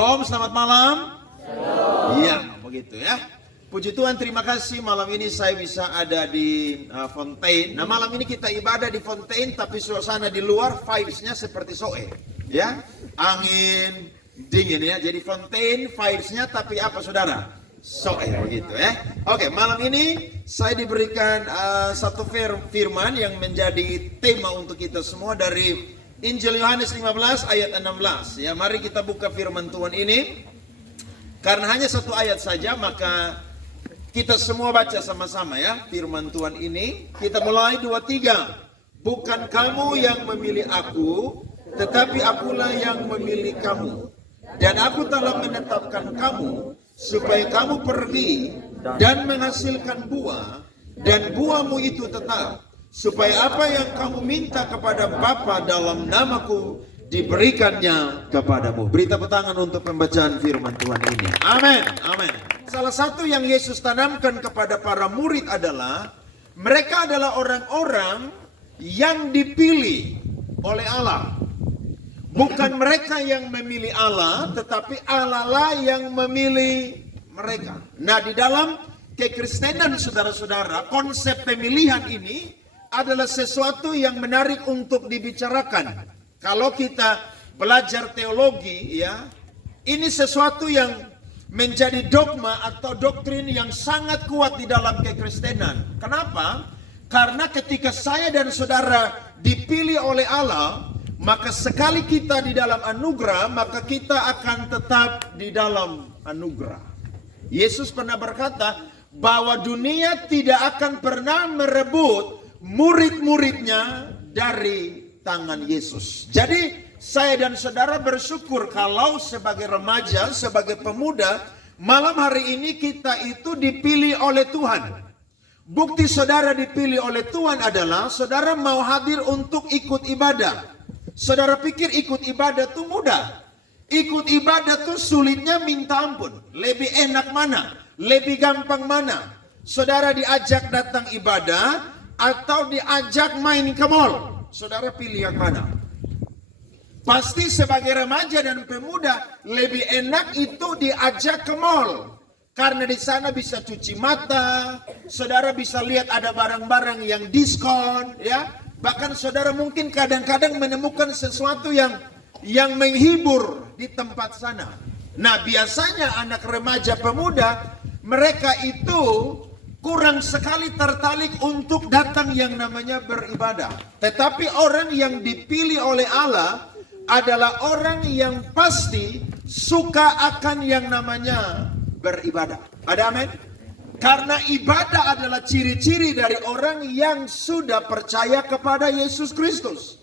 Shalom, selamat malam. Iya, begitu ya. Puji Tuhan, terima kasih malam ini saya bisa ada di Fontaine. Nah, malam ini kita ibadah di Fontaine, tapi suasana di luar vibes-nya seperti Soe, ya. Angin dingin ya. Jadi Fontaine vibes-nya tapi apa saudara? Soe, begitu ya. Oke, malam ini saya diberikan satu firman yang menjadi tema untuk kita semua dari Injil Yohanes 15 ayat 16. Ya, mari kita buka firman Tuhan ini. Karena hanya satu ayat saja, maka kita semua baca sama-sama ya firman Tuhan ini. Kita mulai 2-3. Bukan kamu yang memilih aku, tetapi akulah yang memilih kamu. Dan aku telah menetapkan kamu supaya kamu pergi dan menghasilkan buah, dan buahmu itu tetap, supaya apa yang kamu minta kepada Bapa dalam namaku diberikannya kepadamu. Beri tepuk tangan untuk pembacaan firman Tuhan ini. Amin, amin. Salah satu yang Yesus tanamkan kepada para murid adalah mereka adalah orang-orang yang dipilih oleh Allah. Bukan mereka yang memilih Allah, tetapi Allah lah yang memilih mereka. Nah, di dalam kekristenan saudara-saudara, konsep pemilihan ini adalah sesuatu yang menarik untuk dibicarakan. Kalau kita belajar teologi ya, ini sesuatu yang menjadi dogma atau doktrin yang sangat kuat di dalam kekristenan. Kenapa? Karena ketika saya dan saudara dipilih oleh Allah, maka sekali kita di dalam anugerah, maka kita akan tetap di dalam anugerah. Yesus pernah berkata bahwa dunia tidak akan pernah merebut murid-muridnya dari tangan Yesus. Jadi saya dan saudara bersyukur kalau sebagai remaja, sebagai pemuda, malam hari ini kita itu dipilih oleh Tuhan. Bukti saudara dipilih oleh Tuhan adalah saudara mau hadir untuk ikut ibadah. Saudara pikir ikut ibadah itu mudah? Ikut ibadah itu sulitnya minta ampun. Lebih enak mana? Lebih gampang mana? Saudara diajak datang ibadah atau diajak main ke mall? Saudara pilih yang mana? Pasti sebagai remaja dan pemuda lebih enak itu diajak ke mall. Karena di sana bisa cuci mata, saudara bisa lihat ada barang-barang yang diskon, ya. Bahkan saudara mungkin kadang-kadang menemukan sesuatu yang menghibur di tempat sana. Nah, biasanya anak remaja pemuda mereka itu kurang sekali tertarik untuk datang yang namanya beribadah. Tetapi orang yang dipilih oleh Allah adalah orang yang pasti suka akan yang namanya beribadah. Ada amin? Karena ibadah adalah ciri-ciri dari orang yang sudah percaya kepada Yesus Kristus.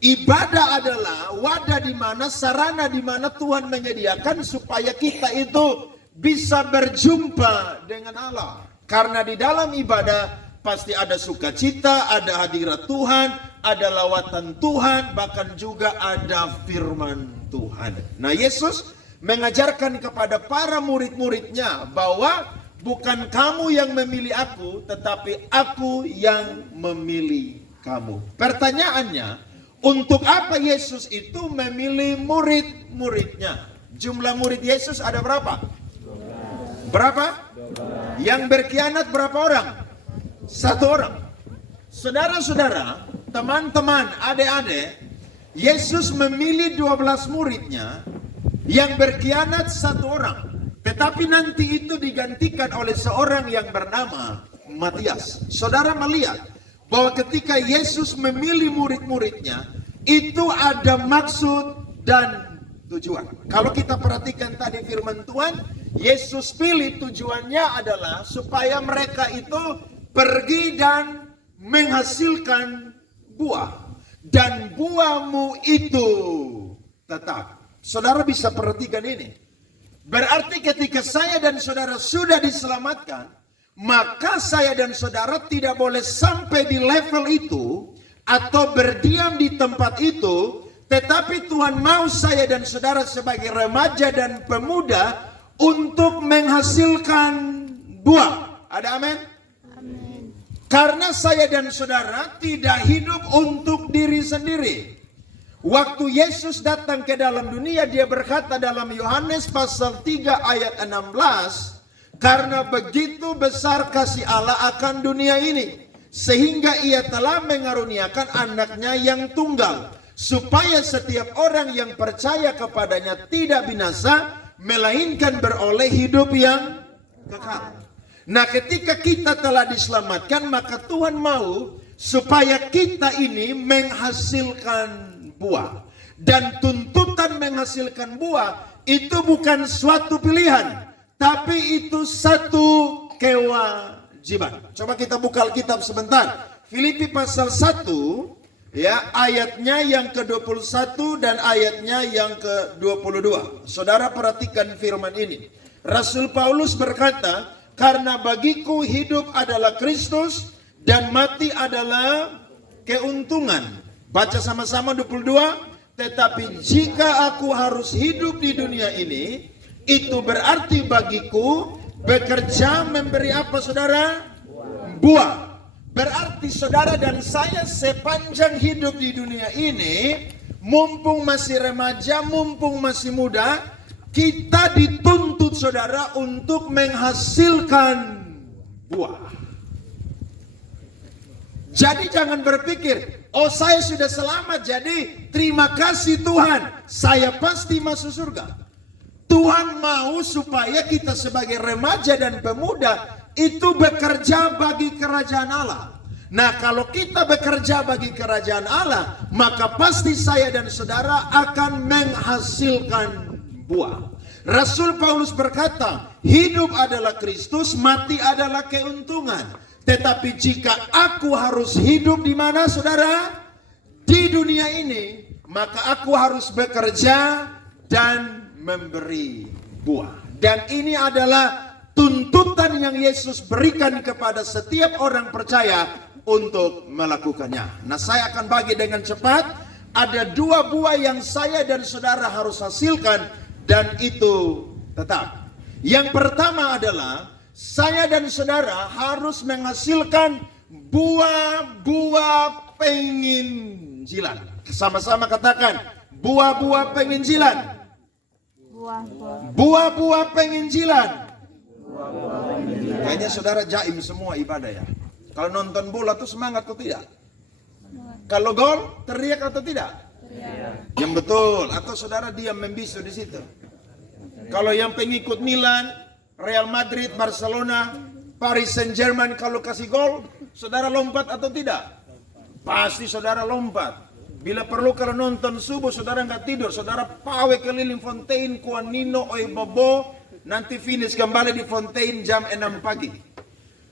Ibadah adalah wadah di mana, sarana di mana Tuhan menyediakan supaya kita itu bisa berjumpa dengan Allah. Karena di dalam ibadah pasti ada sukacita, ada hadirat Tuhan, ada lawatan Tuhan, bahkan juga ada firman Tuhan. Nah, Yesus mengajarkan kepada para murid-muridnya bahwa bukan kamu yang memilih aku, tetapi aku yang memilih kamu. Pertanyaannya, untuk apa Yesus itu memilih murid-muridnya? Jumlah murid Yesus ada berapa? Berapa? Yang berkhianat berapa orang? 1 orang. Saudara-saudara, teman-teman, adik-adik, Yesus memilih 12 muridnya, yang berkhianat 1 orang. Tetapi nanti itu digantikan oleh seorang yang bernama Matias. Saudara melihat bahwa ketika Yesus memilih murid-muridnya, itu ada maksud dan tujuan. Kalau kita perhatikan tadi firman Tuhan, Yesus pilih tujuannya adalah supaya mereka itu pergi dan menghasilkan buah. Dan buahmu itu tetap. Saudara bisa perhatikan ini. Berarti ketika saya dan saudara sudah diselamatkan, maka saya dan saudara tidak boleh sampai di level itu atau berdiam di tempat itu. Tetapi Tuhan mau saya dan saudara sebagai remaja dan pemuda untuk menghasilkan buah. Ada amin? Amin. Karena saya dan saudara tidak hidup untuk diri sendiri. Waktu Yesus datang ke dalam dunia, dia berkata dalam Yohanes pasal 3 ayat 16, karena begitu besar kasih Allah akan dunia ini, sehingga ia telah mengaruniakan anaknya yang tunggal, supaya setiap orang yang percaya kepadanya tidak binasa, melainkan beroleh hidup yang kekal. Nah, ketika kita telah diselamatkan, maka Tuhan mau supaya kita ini menghasilkan buah. Dan tuntutan menghasilkan buah itu bukan suatu pilihan, tapi itu satu kewajiban. Coba kita buka Alkitab sebentar. Filipi pasal 1 ya, ayatnya yang ke-21 dan ayatnya yang ke-22. Saudara perhatikan firman ini. Rasul Paulus berkata, karena bagiku hidup adalah Kristus dan mati adalah keuntungan. Baca sama-sama 22. Tetapi jika aku harus hidup di dunia ini, itu berarti bagiku bekerja memberi apa saudara? Buah. Berarti saudara dan saya sepanjang hidup di dunia ini, mumpung masih remaja, mumpung masih muda, kita dituntut saudara untuk menghasilkan buah. Jadi jangan berpikir, oh saya sudah selamat, jadi terima kasih Tuhan, saya pasti masuk surga. Tuhan mau supaya kita sebagai remaja dan pemuda itu bekerja bagi kerajaan Allah. Nah, kalau kita bekerja bagi kerajaan Allah, maka pasti saya dan saudara akan menghasilkan buah. Rasul Paulus berkata, hidup adalah Kristus, mati adalah keuntungan. Tetapi jika aku harus hidup di mana saudara? Di dunia ini, maka aku harus bekerja dan memberi buah. Dan ini adalah tuntutan yang Yesus berikan kepada setiap orang percaya untuk melakukannya. Nah, saya akan bagi dengan cepat. Ada 2 buah yang saya dan saudara harus hasilkan, dan itu tetap. Yang pertama adalah saya dan saudara harus menghasilkan buah-buah penginjilan. Sama-sama katakan, buah-buah penginjilan. Buah-buah penginjilan. Kayaknya saudara jaim semua ibadah ya. Kalau nonton bola tuh semangat atau tidak? Kalau gol teriak atau tidak? Yang betul. Atau saudara diam membisu di situ. Kalau yang pengikut Milan, Real Madrid, Barcelona, Paris Saint-Germain, kalau kasih gol, saudara lompat atau tidak? Pasti saudara lompat. Bila perlu kalau nonton subuh, saudara nggak tidur, saudara pawe keliling Fontaine, Kuanino, Oibobo, nanti finish kembali di Fontaine jam 6 pagi.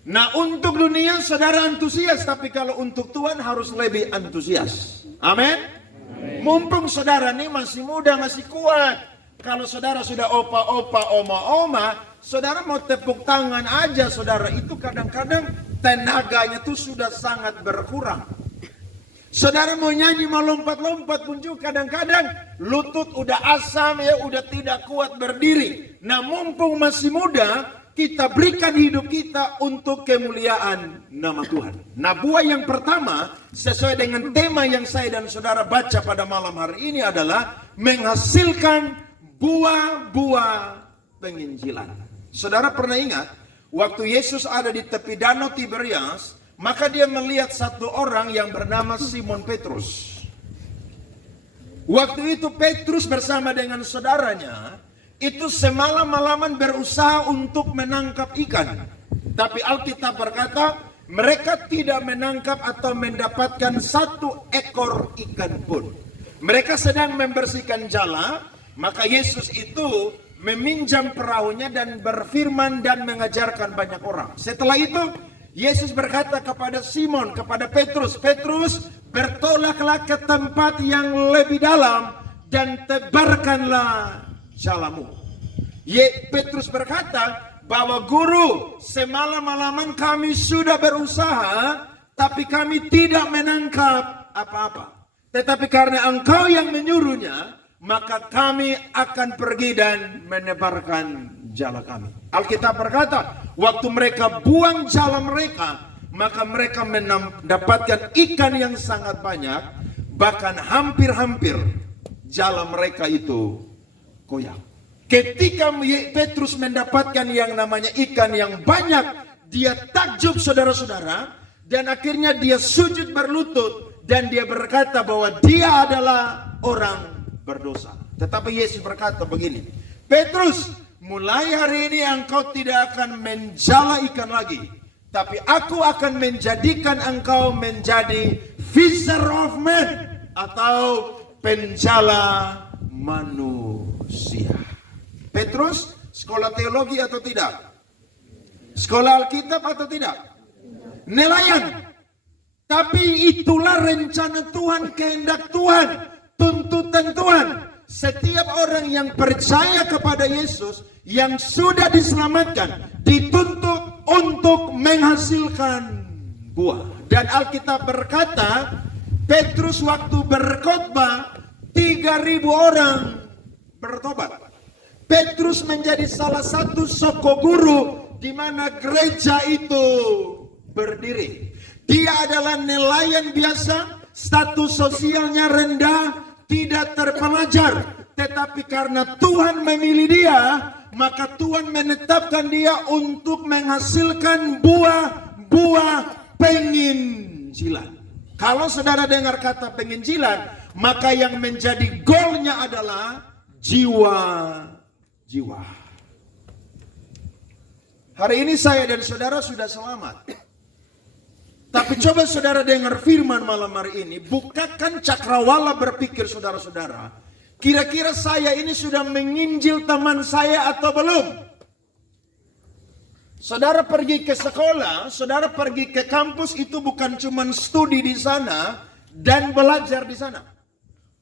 Nah, untuk dunia saudara antusias, tapi kalau untuk Tuhan harus lebih antusias. Amin. Mumpung saudara ini masih muda, masih kuat. Kalau saudara sudah opa-opa, oma-oma, saudara mau tepuk tangan aja saudara, itu kadang-kadang tenaganya tuh sudah sangat berkurang. Saudara mau nyanyi, mau lompat-lompat pun juga kadang-kadang lutut udah asam ya, udah tidak kuat berdiri. Nah, mumpung masih muda, kita berikan hidup kita untuk kemuliaan nama Tuhan. Nah, buah yang pertama sesuai dengan tema yang saya dan saudara baca pada malam hari ini adalah menghasilkan buah-buah penginjilan. Saudara pernah ingat waktu Yesus ada di tepi danau Tiberias, maka dia melihat satu orang yang bernama Simon Petrus. Waktu itu Petrus bersama dengan saudaranya itu semalam-malaman berusaha untuk menangkap ikan. Tapi Alkitab berkata mereka tidak menangkap atau mendapatkan 1 ekor ikan pun. Mereka sedang membersihkan jala. Maka Yesus itu meminjam perahunya dan berfirman dan mengajarkan banyak orang. Setelah itu Yesus berkata kepada Simon, kepada Petrus, Petrus, bertolaklah ke tempat yang lebih dalam dan tebarkanlah jalamu. Petrus berkata bahwa guru, semalam-malaman kami sudah berusaha, tapi kami tidak menangkap apa-apa. Tetapi karena engkau yang menyuruhnya, maka kami akan pergi dan menebarkan jala kami. Alkitab berkata, waktu mereka buang jala mereka, maka mereka mendapatkan ikan yang sangat banyak. bahkan hampir-hampir jala mereka itu koyak. Ketika Petrus mendapatkan yang namanya ikan yang banyak, dia takjub saudara-saudara, dan akhirnya dia sujud berlutut dan dia berkata bahwa dia adalah orang berdosa. Tetapi Yesus berkata begini, Petrus, mulai hari ini engkau tidak akan menjala ikan lagi, tapi aku akan menjadikan engkau menjadi fisher of men, atau penjala manusia. Petrus, sekolah teologi atau tidak? Sekolah Alkitab atau tidak? Nelayan. Tapi itulah rencana Tuhan, kehendak Tuhan, tuntutan Tuhan. Setiap orang yang percaya kepada Yesus, yang sudah diselamatkan, dituntut untuk menghasilkan buah. Dan Alkitab berkata, Petrus waktu berkhotbah 3.000 orang bertobat. Petrus menjadi salah satu soko guru di mana gereja itu berdiri. Dia adalah nelayan biasa, status sosialnya rendah, tidak terpelajar. Tetapi karena Tuhan memilih dia, maka Tuhan menetapkan dia untuk menghasilkan buah-buah penginjilan. Kalau saudara dengar kata penginjilan, maka yang menjadi goalnya adalah jiwa-jiwa. Hari ini saya dan saudara sudah selamat. Tapi coba saudara dengar firman malam hari ini. Bukakan cakrawala berpikir saudara-saudara. Kira-kira saya ini sudah menginjil teman saya atau belum? Saudara pergi ke sekolah, saudara pergi ke kampus, itu bukan cuma studi di sana dan belajar di sana.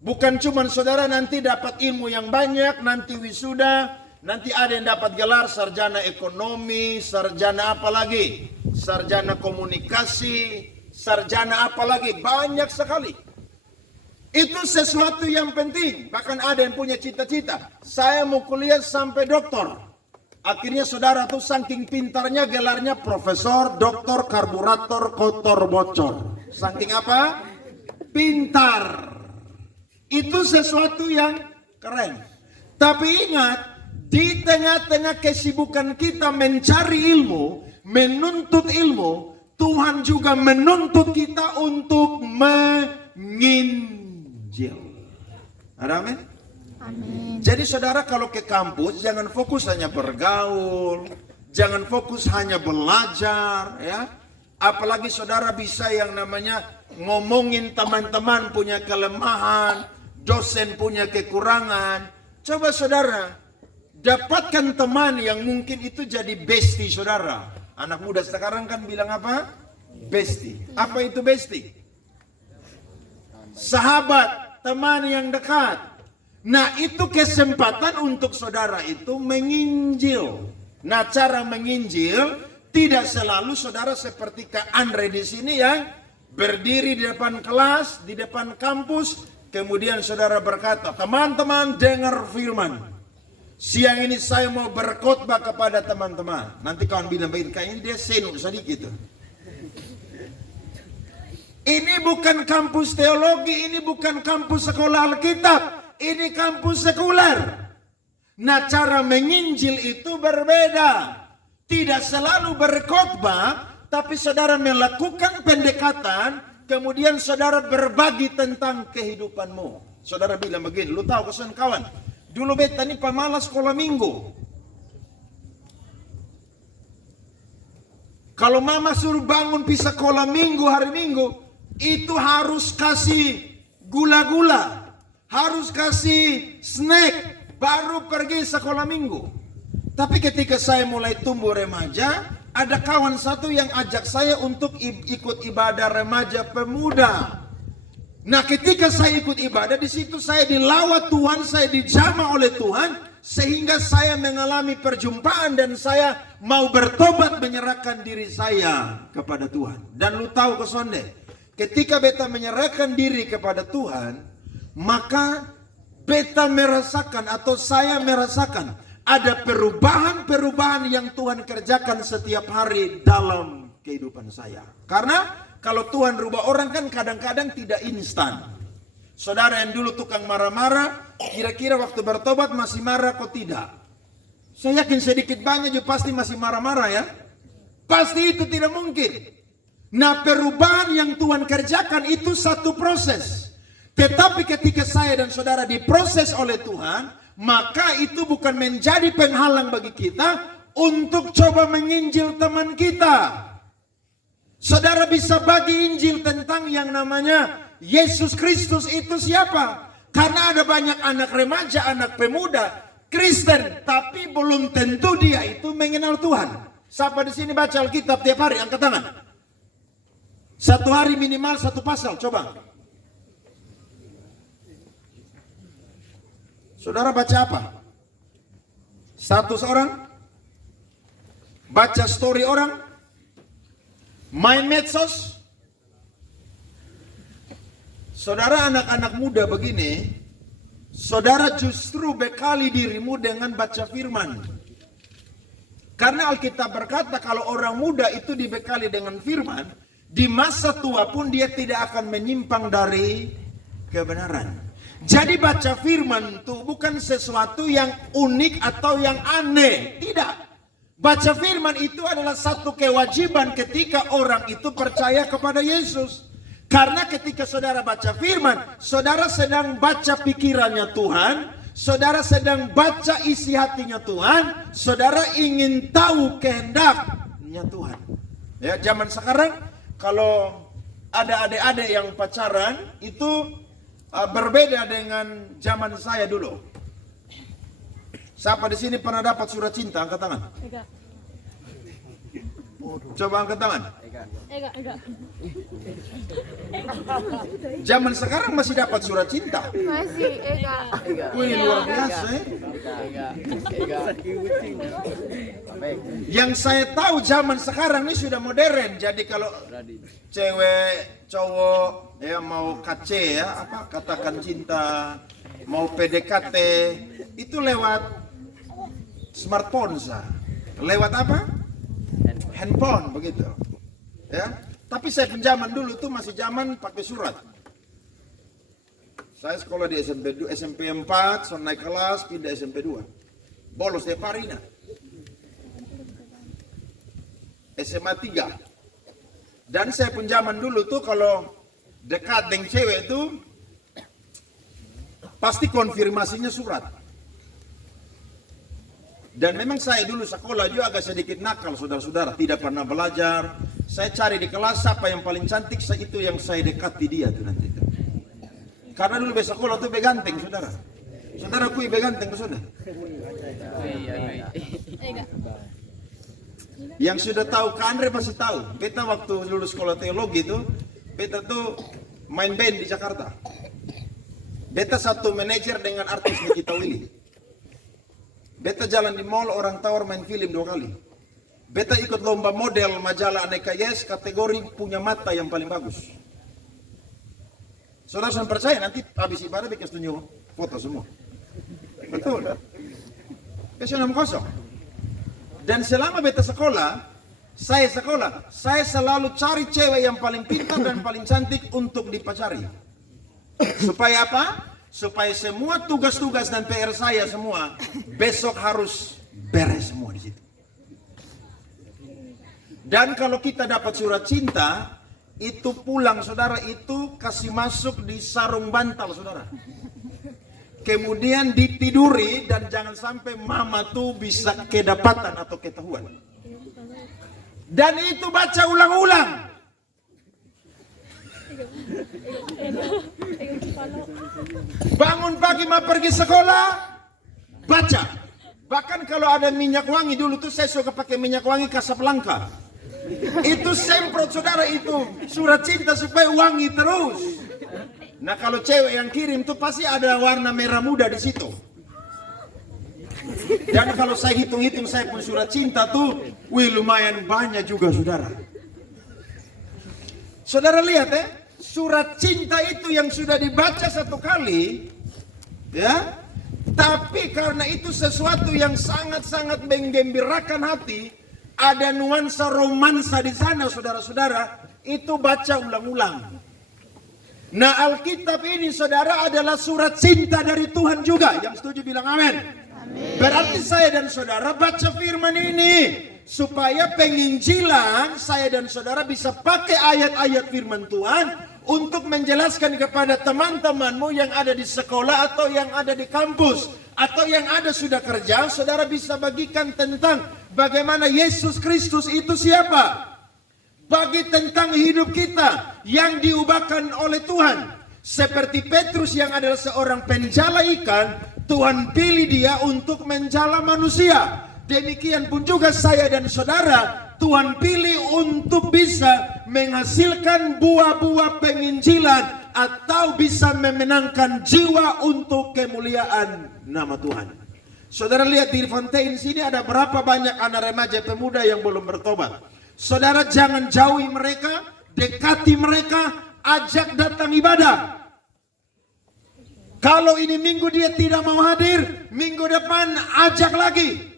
Bukan cuma saudara nanti dapat ilmu yang banyak, nanti wisuda, nanti ada yang dapat gelar sarjana ekonomi, sarjana apa lagi? Sarjana komunikasi, sarjana apa lagi? Banyak sekali. Itu sesuatu yang penting. Bahkan ada yang punya cita-cita, saya mau kuliah sampai doktor. Akhirnya saudara tuh saking pintarnya gelarnya profesor, doktor, karburator, kotor, bocor. Saking apa? Pintar. Itu sesuatu yang keren. Tapi ingat, di tengah-tengah kesibukan kita mencari ilmu, menuntut ilmu, Tuhan juga menuntut kita untuk menginjil. Ada amin? Amin. Jadi saudara kalau ke kampus jangan fokus hanya bergaul, jangan fokus hanya belajar, ya. Apalagi saudara bisa yang namanya ngomongin teman-teman punya kelemahan, dosen punya kekurangan. Coba saudara dapatkan teman yang mungkin itu jadi bestie saudara. Anak muda sekarang kan bilang apa? Bestie. Apa itu bestie? Sahabat, teman yang dekat. Nah, itu kesempatan untuk saudara itu menginjil. Nah, cara menginjil tidak selalu saudara seperti Kak Andre di sini yang berdiri di depan kelas, di depan kampus, kemudian saudara berkata, teman-teman dengar firman. Siang ini saya mau berkhotbah kepada teman-teman. Nanti kawan bilang begini, kayaknya dia senuk sedikit. Ini bukan kampus teologi, ini bukan kampus sekolah Alkitab. Ini kampus sekuler. Nah, cara menginjil itu berbeda. Tidak selalu berkhotbah, tapi saudara melakukan pendekatan, kemudian saudara berbagi tentang kehidupanmu. Saudara bilang begini, lu tahu kesan kawan, dulu beta ini pemalas sekolah minggu. Kalau mama suruh bangun pi sekolah minggu hari minggu, itu harus kasih gula-gula. Harus kasih snack baru pergi sekolah minggu. Tapi ketika saya mulai tumbuh remaja, ada kawan satu yang ajak saya untuk ikut ibadah remaja pemuda. Nah, ketika saya ikut ibadah di situ saya dilawat Tuhan, saya dijamah oleh Tuhan, sehingga saya mengalami perjumpaan dan saya mau bertobat menyerahkan diri saya kepada Tuhan. Dan lu tahu kesonde, ketika beta menyerahkan diri kepada Tuhan, maka beta merasakan atau saya merasakan ada perubahan-perubahan yang Tuhan kerjakan setiap hari dalam kehidupan saya. Karena kalau Tuhan rubah orang kan kadang-kadang tidak instan. Saudara yang dulu tukang marah-marah, kira-kira waktu bertobat masih marah kok tidak? Saya yakin sedikit banyak juga pasti masih marah-marah ya. Pasti itu tidak mungkin. Nah, perubahan yang Tuhan kerjakan itu satu proses. Tetapi ketika saya dan saudara diproses oleh Tuhan, maka itu bukan menjadi penghalang bagi kita untuk coba menginjil teman kita. Saudara bisa bagi Injil tentang yang namanya Yesus Kristus itu siapa? Karena ada banyak anak remaja, anak pemuda Kristen, tapi belum tentu dia itu mengenal Tuhan. Siapa di sini baca Alkitab tiap hari? Angkat tangan. Satu hari minimal satu pasal, coba. Saudara baca apa? Status orang? Baca story orang? Main medsos? Saudara anak-anak muda begini, saudara justru bekali dirimu dengan baca firman. Karena Alkitab berkata kalau orang muda itu dibekali dengan firman, di masa tua pun dia tidak akan menyimpang dari kebenaran. Jadi baca firman itu bukan sesuatu yang unik atau yang aneh, tidak. Baca firman itu adalah satu kewajiban ketika orang itu percaya kepada Yesus. Karena ketika saudara baca firman, saudara sedang baca pikirannya Tuhan, saudara sedang baca isi hatinya Tuhan, saudara ingin tahu kehendaknya Tuhan. Ya, zaman sekarang kalau ada adik-adik yang pacaran itu berbeda dengan zaman saya dulu. Siapa di sini pernah dapat surat cinta? Angkat tangan. Ega. Coba angkat tangan. Ega. Zaman sekarang masih dapat surat cinta. Masih, Ega. Wih, luar biasa ya. Yang saya tahu zaman sekarang ini sudah modern. Jadi kalau cewek, cowok ya mau KC ya, apa katakan cinta, mau PDKT itu lewat smartphone sah. Lewat apa? Handphone begitu. Ya. Tapi saya pinjaman dulu tuh masih zaman pakai surat. Saya sekolah di SMP 4, so naik kelas pindah SMP 2. Bolos tiap hari nah. SMA 3. Dan saya pinjaman dulu tuh kalau dekat dengan cewek itu pasti konfirmasinya surat. Dan memang saya dulu sekolah juga agak sedikit nakal, saudara-saudara, tidak pernah belajar. Saya cari di kelas siapa yang paling cantik, itu yang saya dekati dia tuh nanti. Karena dulu besok sekolah tuh beganteng, saudara. Saudara kui beganteng, saudara. Yang sudah tahu, Kak Andre pasti tahu. Beta waktu lulus sekolah teologi itu, beta tuh main band di Jakarta. Beta satu manajer dengan artis Nikita Willy. Beta jalan di mall, orang tawar main film 2 kali. Beta ikut lomba model majalah Aneka Yes, kategori punya mata yang paling bagus. Saudara percaya nanti habis ibadah bikin tunjuk foto semua. Betul. Besok 6-0. Dan selama beta sekolah, saya selalu cari cewek yang paling pintar dan paling cantik untuk dipacari. Supaya apa? Supaya semua tugas-tugas dan PR saya semua besok harus beres semua di situ. Dan kalau kita dapat surat cinta, itu pulang saudara itu kasih masuk di sarung bantal saudara. Kemudian ditiduri dan jangan sampai mama tuh bisa kedapatan atau ketahuan. Dan itu baca ulang-ulang. Bangun pagi mau pergi sekolah, baca. Bahkan kalau ada minyak wangi dulu tuh saya suka pakai minyak wangi Casablanca. Itu semprot saudara itu surat cinta supaya wangi terus. Nah kalau cewek yang kirim tuh pasti ada warna merah muda di situ. Dan kalau saya hitung-hitung saya pun surat cinta tuh, wih lumayan banyak juga saudara. Saudara lihat ya, surat cinta itu yang sudah dibaca 1 kali, ya. Tapi karena itu sesuatu yang sangat-sangat menggembirakan hati, ada nuansa romansa di sana saudara-saudara, itu baca ulang-ulang. Nah, Alkitab ini saudara adalah surat cinta dari Tuhan juga. Yang setuju bilang amin. Berarti saya dan saudara baca firman ini supaya penginjilan saya dan saudara bisa pakai ayat-ayat firman Tuhan untuk menjelaskan kepada teman-temanmu yang ada di sekolah atau yang ada di kampus atau yang ada sudah kerja. Saudara bisa bagikan tentang bagaimana Yesus Kristus itu siapa. Bagi tentang hidup kita yang diubahkan oleh Tuhan. Seperti Petrus yang adalah seorang penjala ikan, Tuhan pilih dia untuk menjala manusia. Demikian pun juga saya dan saudara, Tuhan pilih untuk bisa menghasilkan buah-buah penginjilan atau bisa memenangkan jiwa untuk kemuliaan nama Tuhan. Saudara lihat di Fontaine sini ada berapa banyak anak remaja pemuda yang belum bertobat. Saudara jangan jauhi mereka, dekati mereka, ajak datang ibadah. Kalau ini minggu dia tidak mau hadir, minggu depan ajak lagi.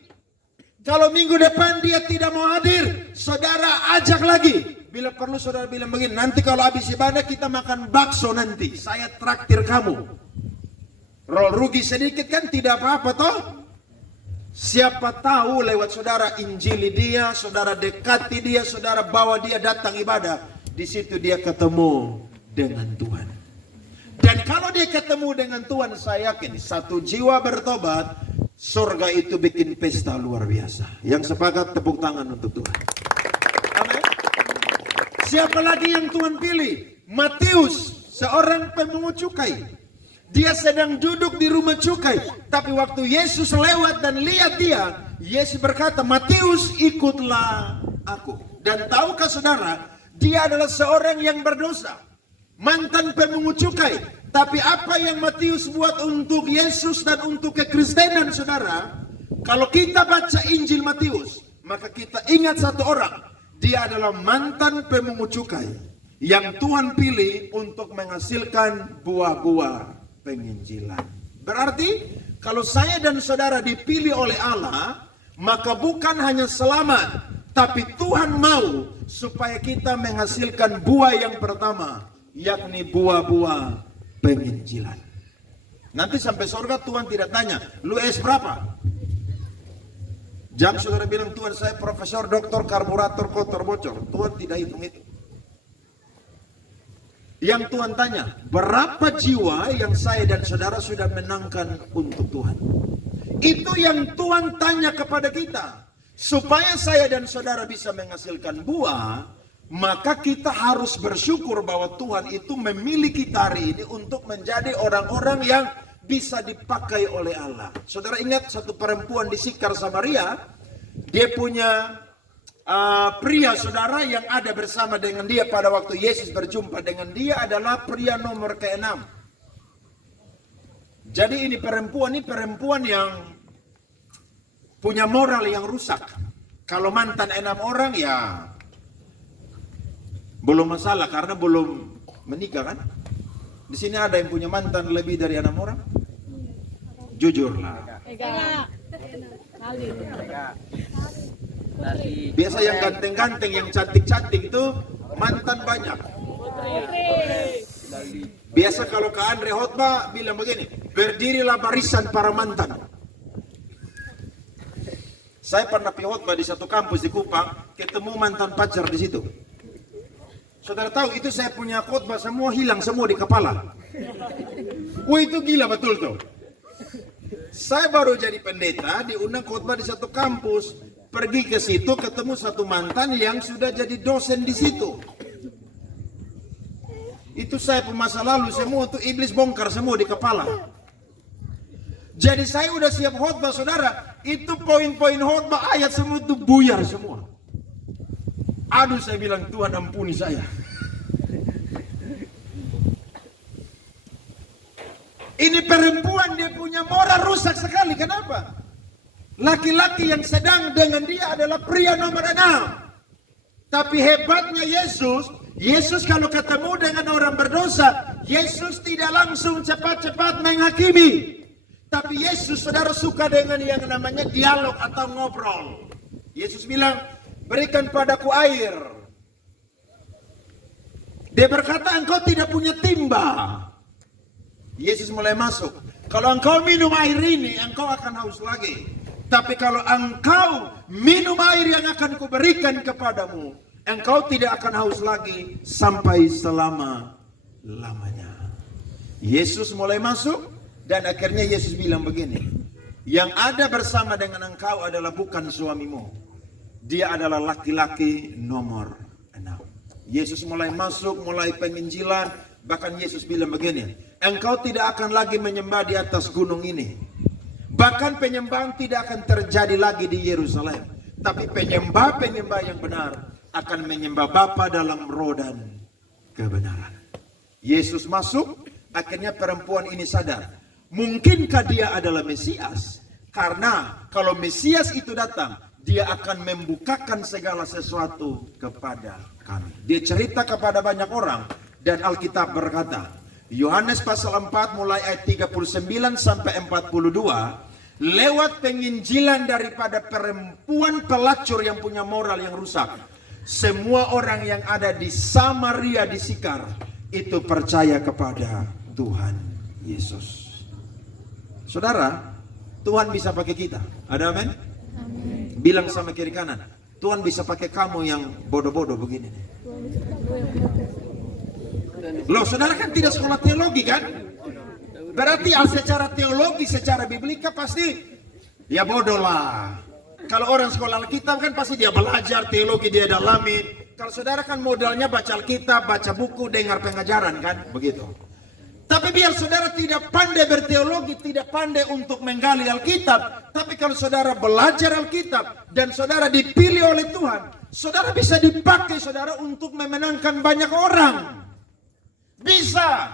Kalau minggu depan dia tidak mau hadir, saudara ajak lagi. Bila perlu saudara bilang begini, nanti kalau habis ibadah kita makan bakso nanti, saya traktir kamu. Roll rugi sedikit kan tidak apa-apa toh? Siapa tahu lewat saudara injili dia, saudara dekati dia, saudara bawa dia datang ibadah. Di situ dia ketemu dengan Tuhan. Dan kalau dia ketemu dengan Tuhan, saya yakin satu jiwa bertobat, surga itu bikin pesta luar biasa. Yang sepakat tepuk tangan untuk Tuhan. Amin. Siapa lagi yang Tuhan pilih? Matius, seorang pemungut cukai. Dia sedang duduk di rumah cukai. Tapi waktu Yesus lewat dan lihat dia, Yesus berkata, Matius ikutlah aku. Dan tahukah saudara, dia adalah seorang yang berdosa. Mantan pemungut cukai. Tapi apa yang Matius buat untuk Yesus dan untuk kekristenan saudara, kalau kita baca Injil Matius, maka kita ingat satu orang. Dia adalah mantan pemungut cukai yang Tuhan pilih untuk menghasilkan buah-buah penginjilan. Berarti kalau saya dan saudara dipilih oleh Allah, maka bukan hanya selamat, tapi Tuhan mau supaya kita menghasilkan buah yang pertama, yakni buah-buah penginjilan. Nanti sampai surga Tuhan tidak tanya, lu S berapa? Jam saudara bilang, Tuhan saya profesor, doktor, karburator, kotor, bocor. Tuhan tidak hitung itu. Yang Tuhan tanya, berapa jiwa yang saya dan saudara sudah menangkan untuk Tuhan? Itu yang Tuhan tanya kepada kita. Supaya saya dan saudara bisa menghasilkan buah, maka kita harus bersyukur bahwa Tuhan itu memilih kita hari ini untuk menjadi orang-orang yang bisa dipakai oleh Allah. Saudara ingat satu perempuan di Sikar Samaria, dia punya pria saudara yang ada bersama dengan dia pada waktu Yesus berjumpa dengan dia adalah pria nomor ke-6. Jadi ini perempuan yang punya moral yang rusak. Kalau mantan 6 orang ya belum masalah karena belum menikah kan? Di sini ada yang punya mantan lebih dari 6 orang? Jujurlah. Biasa yang ganteng-ganteng, yang cantik-cantik itu mantan banyak. Biasa kalau ke Andre khotbah bilang begini, berdirilah barisan para mantan. Saya pernah khotbah di satu kampus di Kupang, ketemu mantan pacar di situ. Saudara tahu itu saya punya khotbah semua hilang semua di kepala. Wah itu gila betul tuh. Saya baru jadi pendeta, diundang khotbah di satu kampus. Pergi ke situ ketemu satu mantan yang sudah jadi dosen di situ. Itu saya masa lalu semua tuh iblis bongkar semua di kepala. Jadi saya udah siap khotbah saudara, itu poin-poin khotbah ayat semua tuh buyar semua. Aduh saya bilang Tuhan ampuni saya. Ini perempuan dia punya moral rusak sekali. Kenapa? Laki-laki yang sedang dengan dia adalah pria nomor 6. Tapi hebatnya Yesus kalau ketemu dengan orang berdosa, Yesus tidak langsung cepat-cepat menghakimi. Tapi Yesus saudara suka dengan yang namanya dialog atau ngobrol. Yesus bilang, berikan padaku air. Dia berkata, engkau tidak punya timba. Yesus mulai masuk. Kalau engkau minum air ini, engkau akan haus lagi. Tapi kalau engkau minum air yang akan kuberikan kepadamu, engkau tidak akan haus lagi sampai selama-lamanya. Yesus mulai masuk dan akhirnya Yesus bilang begini, yang ada bersama dengan engkau adalah bukan suamimu. Dia adalah laki-laki nomor 6. Yesus mulai masuk, mulai penginjilan. Bahkan Yesus bilang begini, engkau tidak akan lagi menyembah di atas gunung ini. Bahkan penyembahan tidak akan terjadi lagi di Yerusalem. Tapi penyembah-penyembah yang benar akan menyembah Bapa dalam roh dan kebenaran. Yesus masuk, akhirnya perempuan ini sadar. Mungkinkah dia adalah Mesias? Karena kalau Mesias itu datang, dia akan membukakan segala sesuatu kepada kami. Dia cerita kepada banyak orang dan Alkitab berkata, Yohanes pasal 4 mulai ayat 39 sampai 42, lewat penginjilan daripada perempuan pelacur yang punya moral yang rusak, semua orang yang ada di Samaria di Sikar itu percaya kepada Tuhan Yesus. Saudara, Tuhan bisa pakai kita. Ada amin? Bilang sama kiri kanan, Tuhan bisa pakai kamu yang bodoh-bodoh begini nih. Loh, saudara kan tidak sekolah teologi kan? Berarti secara teologi, secara biblika pasti ya bodoh lah. Kalau orang sekolah Alkitab kan pasti dia belajar teologi, dia dalami. Kalau saudara kan modalnya baca Alkitab, baca buku, dengar pengajaran kan? Begitu. Tapi biar saudara tidak pandai berteologi, tidak pandai untuk menggali Alkitab, tapi kalau saudara belajar Alkitab dan saudara dipilih oleh Tuhan, saudara bisa dipakai saudara untuk memenangkan banyak orang. Bisa.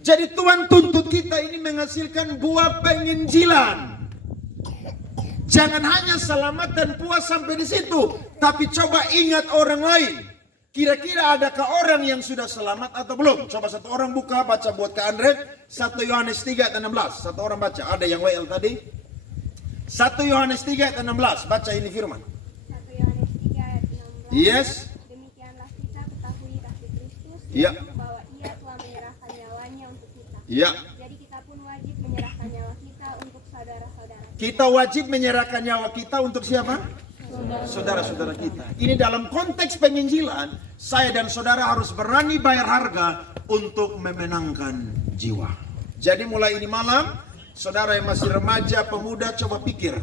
Jadi Tuhan tuntut kita ini menghasilkan buah penginjilan. Jangan hanya selamat dan puas sampai di situ, tapi coba ingat orang lain. Kira-kira adakah orang yang sudah selamat atau belum? Coba satu orang buka, baca buat Kak Andre. 1 Yohanes 3 ayat 16. Satu orang baca. Ada yang WL tadi? 1 Yohanes 3 ayat 16. Baca ini firman. 1 Yohanes 3 ayat 16. Yes. Demikianlah kita ketahui kasih Kristus, Iya. bahwa Ia telah menyerahkan nyawanya untuk kita. Ya. Jadi kita pun wajib menyerahkan nyawa kita untuk saudara-saudara. Kita wajib menyerahkan nyawa kita untuk siapa? Saudara-saudara kita. Ini dalam konteks penginjilan, saya dan saudara harus berani bayar harga untuk memenangkan jiwa. Jadi mulai ini malam, saudara yang masih remaja, pemuda, coba pikir.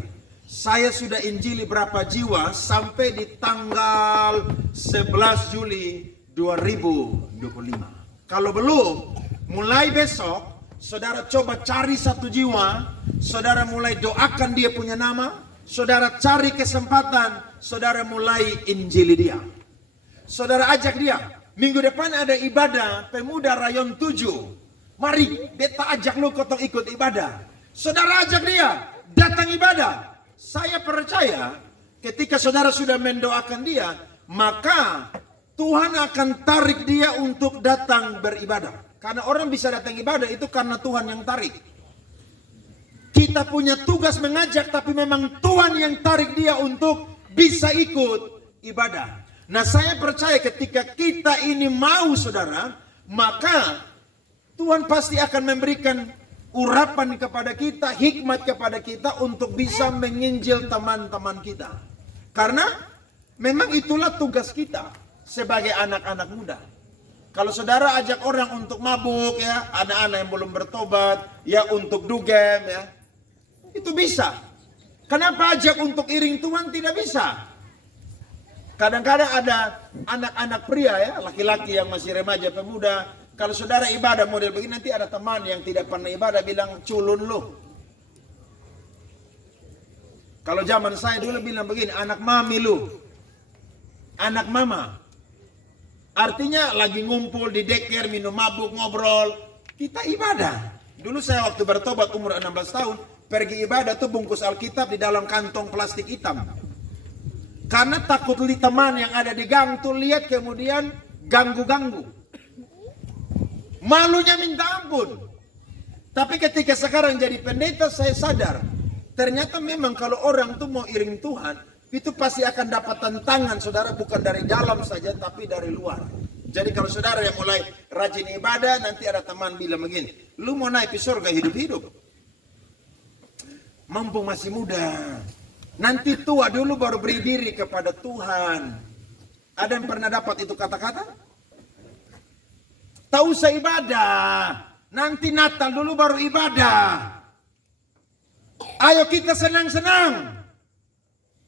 Saya sudah injili berapa jiwa sampai di tanggal 11 Juli 2025. Kalau belum, mulai besok, saudara coba cari satu jiwa, saudara mulai doakan dia punya nama, saudara cari kesempatan, saudara mulai injili dia. Saudara ajak dia, minggu depan ada ibadah pemuda rayon 7. Mari, beta ajak lu kotong ikut ibadah. Saudara ajak dia, datang ibadah. Saya percaya ketika saudara sudah mendoakan dia, maka Tuhan akan tarik dia untuk datang beribadah. Karena orang bisa datang ibadah itu karena Tuhan yang tarik. Kita punya tugas mengajak, tapi memang Tuhan yang tarik dia untuk bisa ikut ibadah. Nah, saya percaya ketika kita ini mau saudara, maka Tuhan pasti akan memberikan urapan kepada kita, hikmat kepada kita untuk bisa menginjil teman-teman kita. Karena memang itulah tugas kita sebagai anak-anak muda. Kalau saudara ajak orang untuk mabuk ya, anak-anak yang belum bertobat, ya untuk dugem ya, itu bisa. Kenapa ajak untuk iring Tuhan tidak bisa? Kadang-kadang ada anak-anak pria ya, laki-laki yang masih remaja pemuda. Kalau saudara ibadah model begini, nanti ada teman yang tidak pernah ibadah bilang culun lu. Kalau zaman saya dulu bilang begini, anak mami lu. Anak mama. Artinya lagi ngumpul di deker, minum mabuk, ngobrol. Kita ibadah. Dulu saya waktu bertobat umur 16 tahun, pergi ibadah tuh bungkus Alkitab di dalam kantong plastik hitam. Karena takut teman yang ada di gang tuh lihat kemudian ganggu-ganggu. Malunya minta ampun. Tapi ketika sekarang jadi pendeta saya sadar, ternyata memang kalau orang tuh mau iring Tuhan, itu pasti akan dapat tantangan saudara, bukan dari dalam saja tapi dari luar. Jadi kalau saudara yang mulai rajin ibadah, nanti ada teman bilang begini, lu mau naik ke surga hidup-hidup, mumpung masih muda, nanti tua dulu baru beri diri kepada Tuhan. Ada yang pernah dapat itu kata-kata? Tak usah ibadah, nanti Natal dulu baru ibadah. Ayo kita senang-senang.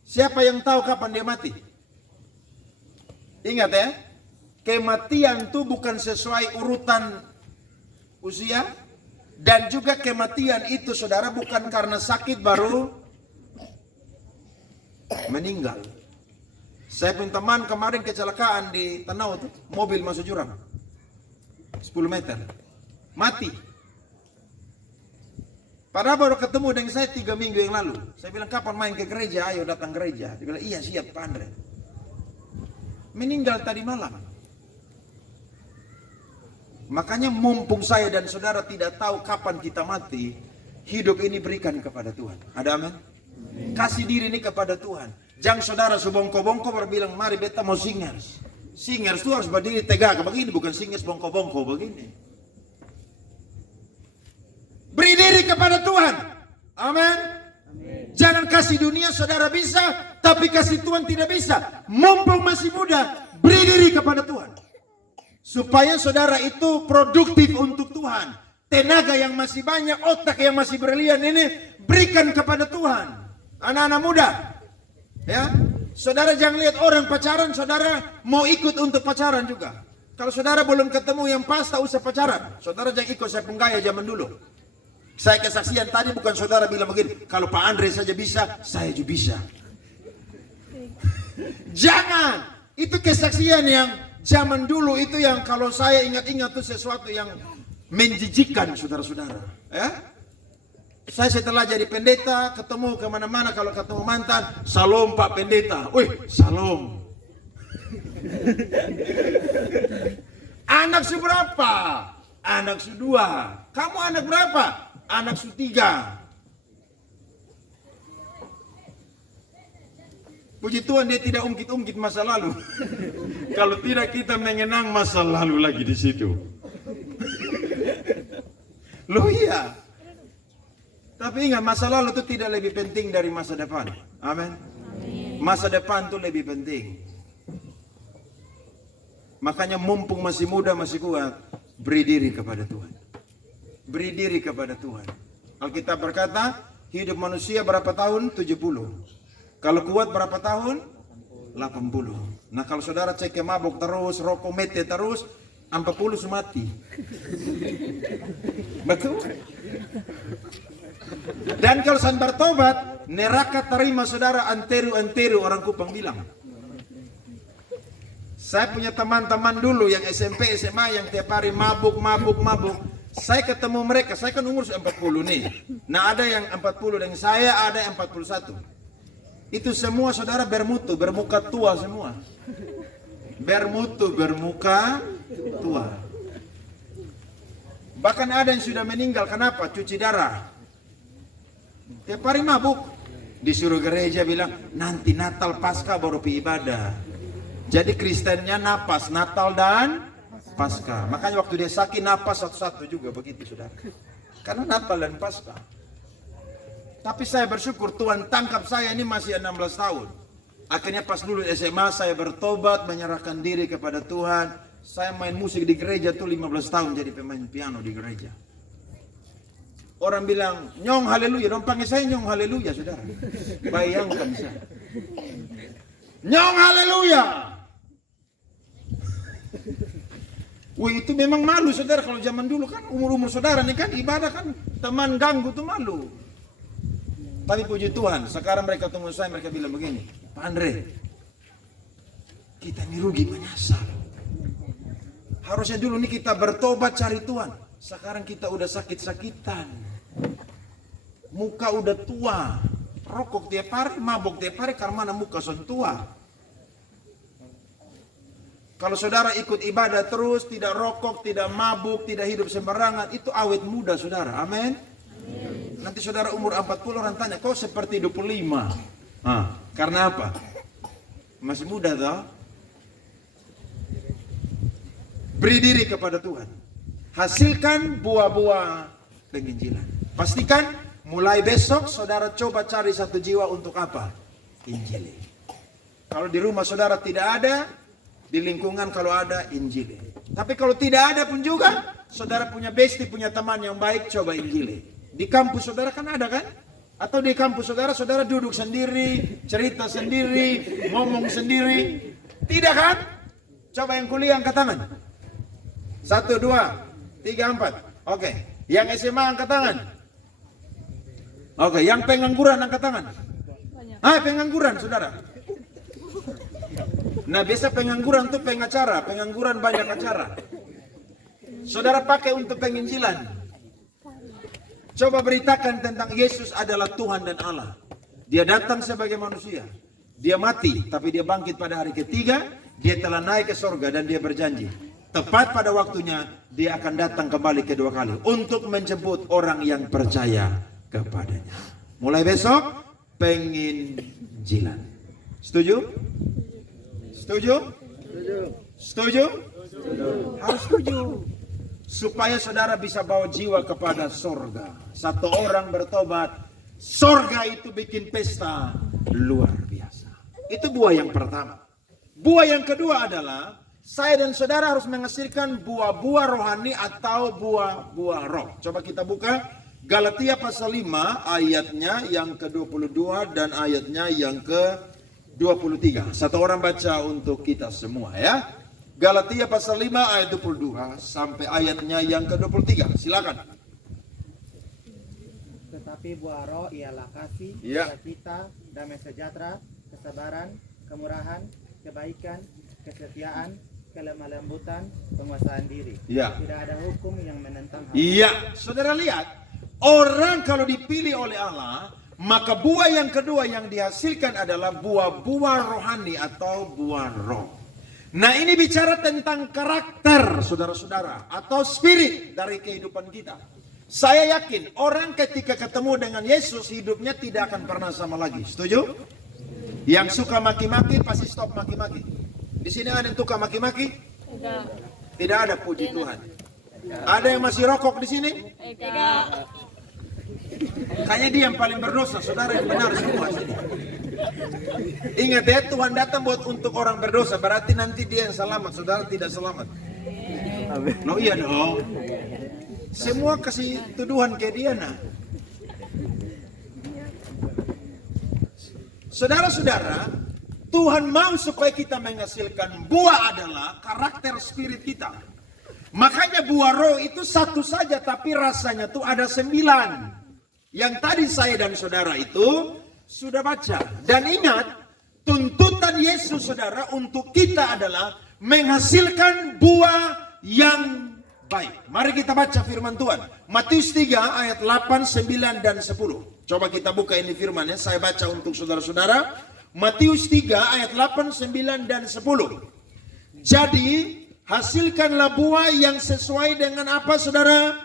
Siapa yang tahu kapan dia mati? Ingat ya, kematian itu bukan sesuai urutan usia. Dan juga kematian itu saudara bukan karena sakit baru meninggal. Saya punya teman kemarin kecelakaan di Tanau tuh, mobil masuk jurang 10 meter, mati. Padahal baru ketemu dengan saya 3 minggu yang lalu. Saya bilang, kapan main ke gereja? Ayo datang gereja. Dia bilang, iya siap Pak Andre. Meninggal tadi malam. Makanya mumpung saya dan saudara tidak tahu kapan kita mati, hidup ini berikan kepada Tuhan. Ada amin? Kasih diri ini kepada Tuhan. Jangan saudara sebongko-bongko berbilang, mari beta mau singers. Singers itu harus berdiri tegak begini, bukan singers bongko-bongko begini. Beri diri kepada Tuhan. Amin. Jangan kasih dunia saudara bisa, tapi kasih Tuhan tidak bisa. Mumpung masih muda, beri diri kepada Tuhan. Supaya saudara itu produktif untuk Tuhan. Tenaga yang masih banyak, otak yang masih berlian ini berikan kepada Tuhan. Anak-anak muda, ya, saudara jangan lihat orang pacaran, saudara mau ikut untuk pacaran juga. Kalau saudara belum ketemu yang pas, tak usah pacaran. Saudara jangan ikut saya penggaya zaman dulu. Saya kesaksian tadi bukan saudara bilang begini, kalau Pak Andre saja bisa, saya juga bisa. Jangan, itu kesaksian yang zaman dulu, itu yang kalau saya ingat-ingat itu sesuatu yang menjijikkan saudara-saudara. Ya? Saya setelah jadi pendeta, ketemu kemana-mana, kalau ketemu mantan, salam Pak Pendeta. Wih, salam. Anak seberapa? Anak sedua. Kamu anak berapa? Anak sutiga. Puji Tuhan dia tidak ungkit-ungkit masa lalu. Kalau tidak kita mengenang masa lalu lagi di situ. Loh iya. Tapi ingat masa lalu itu tidak lebih penting dari masa depan. Amin. Masa depan itu lebih penting. Makanya mumpung masih muda, masih kuat, beri diri kepada Tuhan. Beri diri kepada Tuhan. Alkitab berkata, hidup manusia berapa tahun? 70. Kalau kuat berapa tahun? 80. Nah kalau saudara cek mabuk terus, rokok mete terus, 40 mati. Betul? Dan kalau saat bertobat, neraka terima saudara anteru-anteru, orang Kupang bilang. Saya punya teman-teman dulu yang SMP, SMA yang tiap hari mabuk. Saya ketemu mereka, saya kan umur 40 nih. Nah ada yang 40 dengan saya, ada yang 41. Itu semua saudara bermutu, bermuka tua semua. Bermutu, bermuka tua. Bahkan ada yang sudah meninggal, kenapa? Cuci darah. Tiap hari mabuk. Disuruh gereja bilang, nanti Natal Paskah baru pi ibadah. Jadi Kristennya napas, Natal dan Paskah. Makanya waktu dia sakit napas satu-satu juga begitu saudara. Karena Natal dan Paskah. Tapi saya bersyukur Tuhan tangkap saya ini masih 16 tahun. Akhirnya pas lulus SMA saya bertobat, menyerahkan diri kepada Tuhan. Saya main musik di gereja tuh 15 tahun jadi pemain piano di gereja. Orang bilang, nyong haleluya. Dong panggil saya nyong haleluya saudara. Bayangkan saya. Nyong haleluya. Wih itu memang malu saudara, kalau zaman dulu kan umur-umur saudara nih kan ibadah kan teman ganggu tuh malu. Tapi puji Tuhan sekarang mereka temu saya, mereka bilang begini, Pak Andre kita ini rugi menyesal. Harusnya dulu nih kita bertobat cari Tuhan, sekarang kita udah sakit-sakitan, muka udah tua, rokok tiap hari, mabok tiap hari, karena mana muka son tua. Kalau saudara ikut ibadah terus, tidak rokok, tidak mabuk, tidak hidup sembarangan, itu awet muda saudara, amin. Nanti saudara umur 40 orang tanya, kok seperti 25? Karena apa? Masih muda toh? Beri diri kepada Tuhan. Hasilkan buah-buah penginjilan. Pastikan mulai besok saudara coba cari satu jiwa untuk apa? Injili. Kalau di rumah saudara tidak ada, di lingkungan kalau ada, injili. Tapi kalau tidak ada pun juga, saudara punya bestie, punya teman yang baik, coba injili. Di kampus saudara kan ada kan? Atau di kampus saudara, saudara duduk sendiri, cerita sendiri, ngomong sendiri. Tidak kan? Coba yang kuliah angkat tangan. 1, 2, 3, 4. Oke. Yang SMA angkat tangan. Oke. Yang pengangguran angkat tangan. Pengangguran saudara. Nah biasa pengangguran tuh pengacara. Pengangguran banyak acara. Saudara pakai untuk penginjilan. Coba beritakan tentang Yesus adalah Tuhan dan Allah. Dia datang sebagai manusia. Dia mati, tapi dia bangkit pada hari ketiga. Dia telah naik ke sorga dan dia berjanji. Tepat pada waktunya, dia akan datang kembali kedua kali. Untuk menjemput orang yang percaya kepadanya. Mulai besok, penginjilan. Setuju? Setuju? Setuju? Harus setuju. Supaya saudara bisa bawa jiwa kepada sorga. Satu orang bertobat, sorga itu bikin pesta luar biasa. Itu buah yang pertama. Buah yang kedua adalah saya dan saudara harus menghasilkan buah-buah rohani atau buah-buah roh. Coba kita buka Galatia pasal 5 ayatnya yang ke-22 dan ayatnya yang ke-23. Satu orang baca untuk kita semua ya. Galatia pasal 5 ayat 22 sampai ayatnya yang ke-23. Silakan. Tetapi buah roh ialah kasih, Ya. sukacita, damai sejahtera, kesabaran, kemurahan, kebaikan, kesetiaan, kelemah lembutan, penguasaan diri. Ya. Tidak ada hukum yang menentang hal Iya, saudara lihat, orang kalau dipilih oleh Allah, maka buah yang kedua yang dihasilkan adalah buah-buah rohani atau buah roh. Nah ini bicara tentang karakter saudara-saudara atau spirit dari kehidupan kita. Saya yakin orang ketika ketemu dengan Yesus hidupnya tidak akan pernah sama lagi. Setuju? Yang suka maki-maki pasti stop maki-maki. Di sini ada yang suka maki-maki? Tidak ada, puji Tuhan. Ada yang masih rokok di sini? Kayaknya dia yang paling berdosa, saudara yang benar semua sini. Ingat ya, Tuhan datang buat untuk orang berdosa, berarti nanti dia yang selamat, saudara tidak selamat. Loh iya dong. Semua kasih tuduhan ke dia nah. Saudara-saudara, Tuhan mau supaya kita menghasilkan buah adalah karakter spirit kita. Makanya buah roh itu satu saja tapi rasanya tuh ada 9. Yang tadi saya dan saudara itu sudah baca. Dan ingat, tuntutan Yesus saudara untuk kita adalah menghasilkan buah yang baik. Mari kita baca firman Tuhan. Matius 3 ayat 8, 9, dan 10. Coba kita buka ini firmannya. Saya baca untuk saudara-saudara. Matius 3 ayat 8, 9, dan 10. Jadi, hasilkanlah buah yang sesuai dengan apa saudara?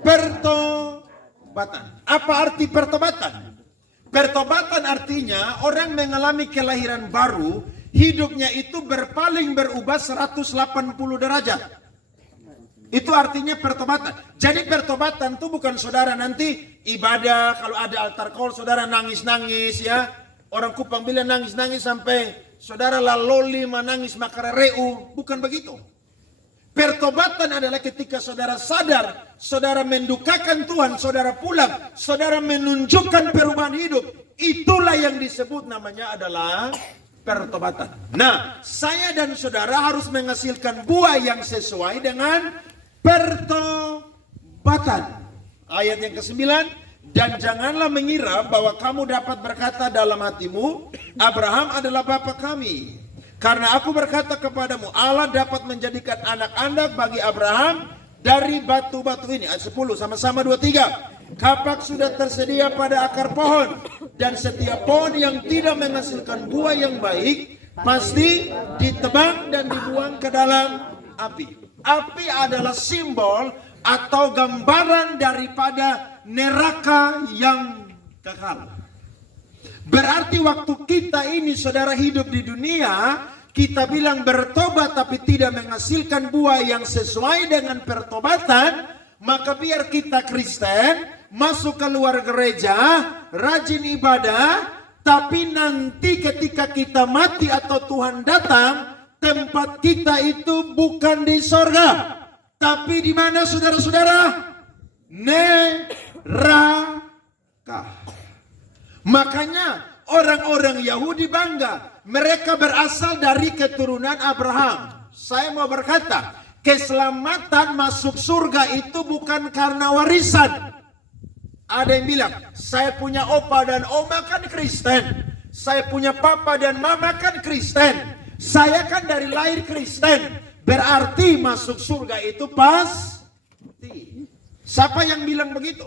Pertobatan. Apa arti pertobatan? Pertobatan artinya orang mengalami kelahiran baru, hidupnya itu berpaling berubah 180 derajat. Itu artinya pertobatan. Jadi pertobatan itu bukan saudara nanti ibadah, kalau ada altar call saudara nangis-nangis ya. Orang Kupang bilang nangis-nangis sampai saudara laloli menangis makarereu. Bukan begitu. Pertobatan adalah ketika saudara sadar, saudara mendukakan Tuhan, saudara pulang, saudara menunjukkan perubahan hidup. Itulah yang disebut namanya adalah pertobatan. Nah, saya dan saudara harus menghasilkan buah yang sesuai dengan pertobatan. Ayat yang ke-9, dan janganlah mengira bahwa kamu dapat berkata dalam hatimu, Abraham adalah bapa kami. Karena aku berkata kepadamu, Allah dapat menjadikan anak-anak bagi Abraham dari batu-batu ini. Ayat 10, sama-sama 2-3. Kapak sudah tersedia pada akar pohon. Dan setiap pohon yang tidak menghasilkan buah yang baik, pasti ditebang dan dibuang ke dalam api. Api adalah simbol atau gambaran daripada neraka yang kekal. Berarti waktu kita ini saudara hidup di dunia, kita bilang bertobat tapi tidak menghasilkan buah yang sesuai dengan pertobatan, maka biar kita Kristen, masuk keluar gereja, rajin ibadah, tapi nanti ketika kita mati atau Tuhan datang, tempat kita itu bukan di sorga, tapi di mana saudara-saudara? Neraka. Makanya orang-orang Yahudi bangga, mereka berasal dari keturunan Abraham. Saya mau berkata, keselamatan masuk surga itu bukan karena warisan. Ada yang bilang, saya punya opa dan oma kan Kristen, saya punya papa dan mama kan Kristen, saya kan dari lahir Kristen, berarti masuk surga itu pasti. Siapa yang bilang begitu?